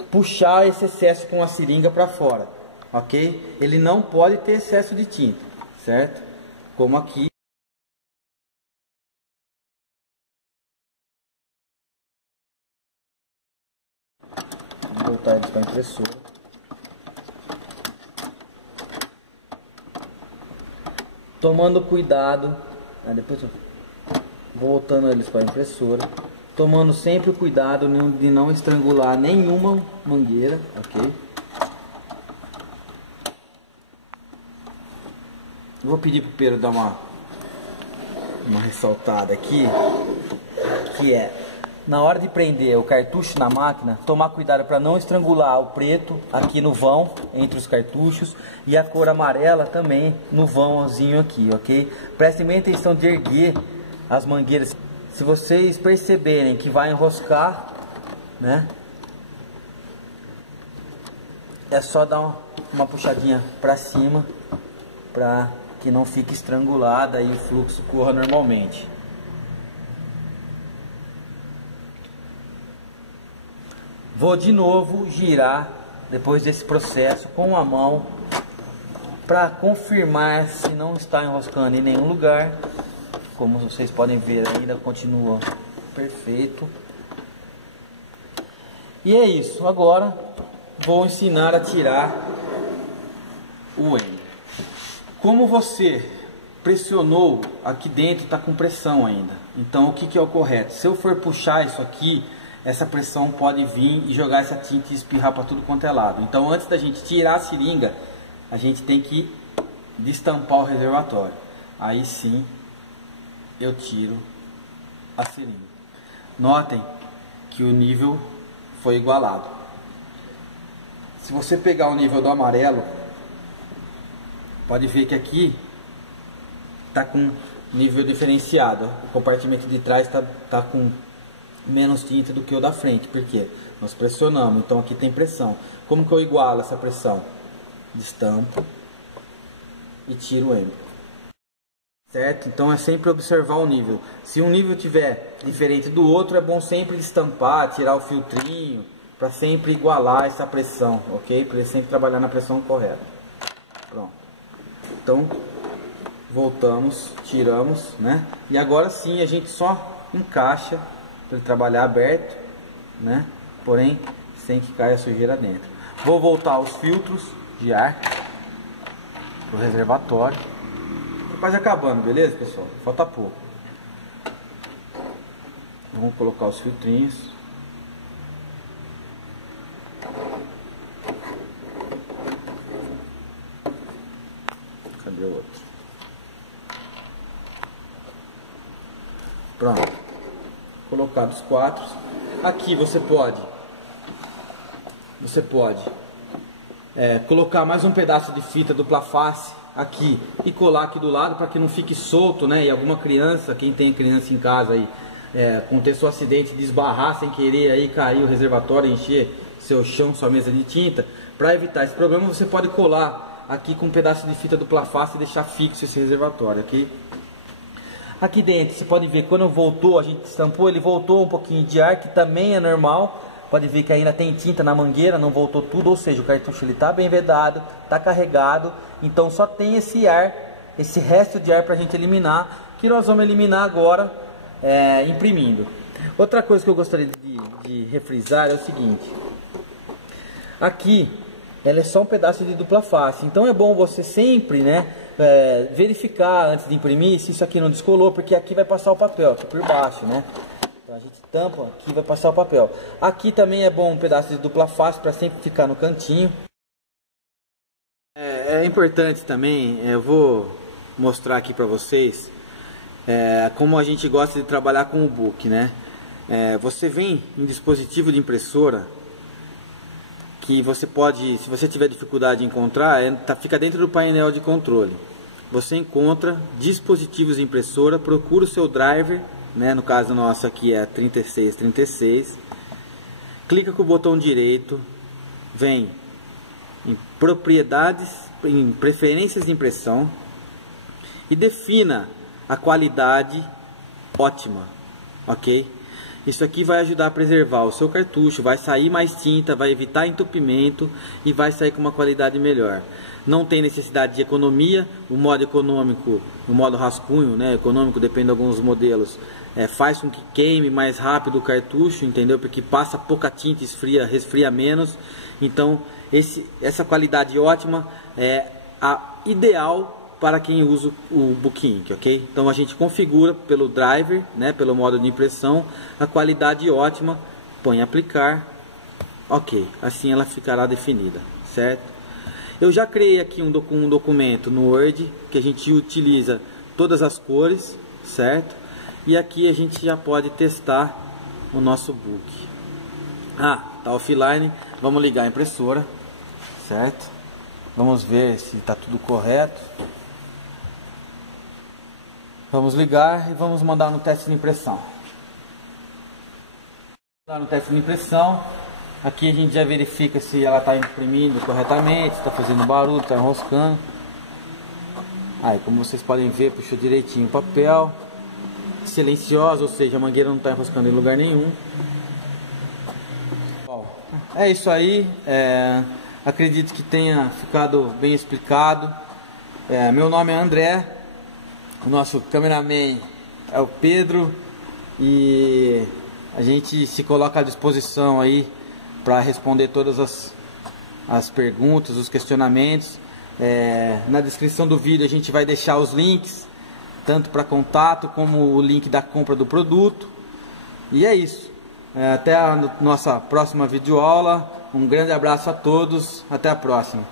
puxar esse excesso com a seringa para fora, ok? Ele não pode ter excesso de tinta, certo? Como aqui. Vou voltar eles para a impressora. Tomando cuidado, depois eu vou voltando eles para a impressora. Tomando sempre o cuidado de não estrangular nenhuma mangueira, ok? Vou pedir pro Pedro dar uma ressaltada aqui, que é, na hora de prender o cartucho na máquina, tomar cuidado para não estrangular o preto aqui no vão, entre os cartuchos, e a cor amarela também no vãozinho aqui, ok? Prestem bem atenção de erguer as mangueiras. Se vocês perceberem que vai enroscar, né, é só dar uma puxadinha para cima, para que não fique estrangulada e o fluxo corra normalmente. Vou de novo girar depois desse processo com a mão para confirmar se não está enroscando em nenhum lugar. Como vocês podem ver, ainda continua perfeito. E é isso. Agora vou ensinar a tirar o ender. Como você pressionou aqui dentro, está com pressão ainda. Então o que é o correto? Se eu for puxar isso aqui, essa pressão pode vir e jogar essa tinta e espirrar para tudo quanto é lado. Então antes da gente tirar a seringa, a gente tem que destampar o reservatório. Aí sim eu tiro a seringa. Notem que o nível foi igualado. Se você pegar o nível do amarelo, pode ver que aqui está com nível diferenciado. O compartimento de trás está com menos tinta do que o da frente. Por quê? Nós pressionamos, então aqui tem pressão. Como que eu igualo essa pressão? Destampo e tiro o ender. Certo? Então é sempre observar o nível. Se um nível tiver diferente do outro, é bom sempre estampar, tirar o filtrinho, para sempre igualar essa pressão, ok? Para ele sempre trabalhar na pressão correta. Pronto. Então, voltamos, tiramos, né? E agora sim a gente só encaixa para ele trabalhar aberto, né? Porém, sem que caia a sujeira dentro. Vou voltar os filtros de ar pro reservatório. Quase acabando, beleza, pessoal? Falta pouco. Vamos colocar os filtrinhos. Pronto. Colocados os 4. Aqui você pode colocar mais um pedaço de fita dupla face aqui e colar aqui do lado para que não fique solto, né? E alguma criança, quem tem criança em casa aí, aconteça um acidente de esbarrar sem querer aí cair o reservatório, encher seu chão, sua mesa de tinta. Para evitar esse problema, você pode colar aqui com um pedaço de fita dupla face e deixar fixo esse reservatório aqui. Aqui dentro, você pode ver, quando voltou, a gente estampou, ele voltou um pouquinho de ar, que também é normal. Pode ver que ainda tem tinta na mangueira, não voltou tudo, ou seja, o cartucho está bem vedado, está carregado. Então só tem esse ar, esse resto de ar para a gente eliminar, que nós vamos eliminar agora imprimindo. Outra coisa que eu gostaria de refrisar é o seguinte. Aqui, ela é só um pedaço de dupla face, então é bom você sempre, né, verificar antes de imprimir se isso aqui não descolou, porque aqui vai passar o papel, aqui por baixo, né? Então a gente tampa, aqui vai passar o papel. Aqui também é bom um pedaço de dupla face para sempre ficar no cantinho. É importante também, eu vou mostrar aqui para vocês como a gente gosta de trabalhar com o book, né? Você vem em dispositivo de impressora que você pode, se você tiver dificuldade de encontrar, fica dentro do painel de controle. Você encontra dispositivos de impressora, procura o seu driver, né? No caso nosso aqui é 3636. Clica com o botão direito, vem em propriedades, em preferências de impressão e defina a qualidade ótima, ok? Isso aqui vai ajudar a preservar o seu cartucho, vai sair mais tinta, vai evitar entupimento e vai sair com uma qualidade melhor. Não tem necessidade de economia, o modo econômico, o modo rascunho, né, econômico, depende de alguns modelos, faz com que queime mais rápido o cartucho, entendeu? Porque passa pouca tinta, resfria menos. Então essa qualidade ótima é a ideal para quem usa o Book Ink, ok? Então a gente configura pelo driver, né, pelo modo de impressão, a qualidade ótima, põe aplicar, ok, assim ela ficará definida, certo? Eu já criei aqui um documento no Word, que a gente utiliza todas as cores, certo? E aqui a gente já pode testar o nosso book. Tá offline, vamos ligar a impressora, certo? Vamos ver se está tudo correto. Vamos ligar e vamos mandar no teste de impressão. No teste de impressão, aqui a gente já verifica se ela está imprimindo corretamente, está fazendo barulho, está enroscando. Aí, como vocês podem ver, puxou direitinho o papel, silenciosa, ou seja, a mangueira não está enroscando em lugar nenhum. Bom, é isso aí. Acredito que tenha ficado bem explicado. Meu nome é André. O nosso cameraman é o Pedro e a gente se coloca à disposição aí para responder todas as perguntas, os questionamentos. Na descrição do vídeo a gente vai deixar os links, tanto para contato como o link da compra do produto. E é isso. Até a nossa próxima videoaula. Um grande abraço a todos. Até a próxima.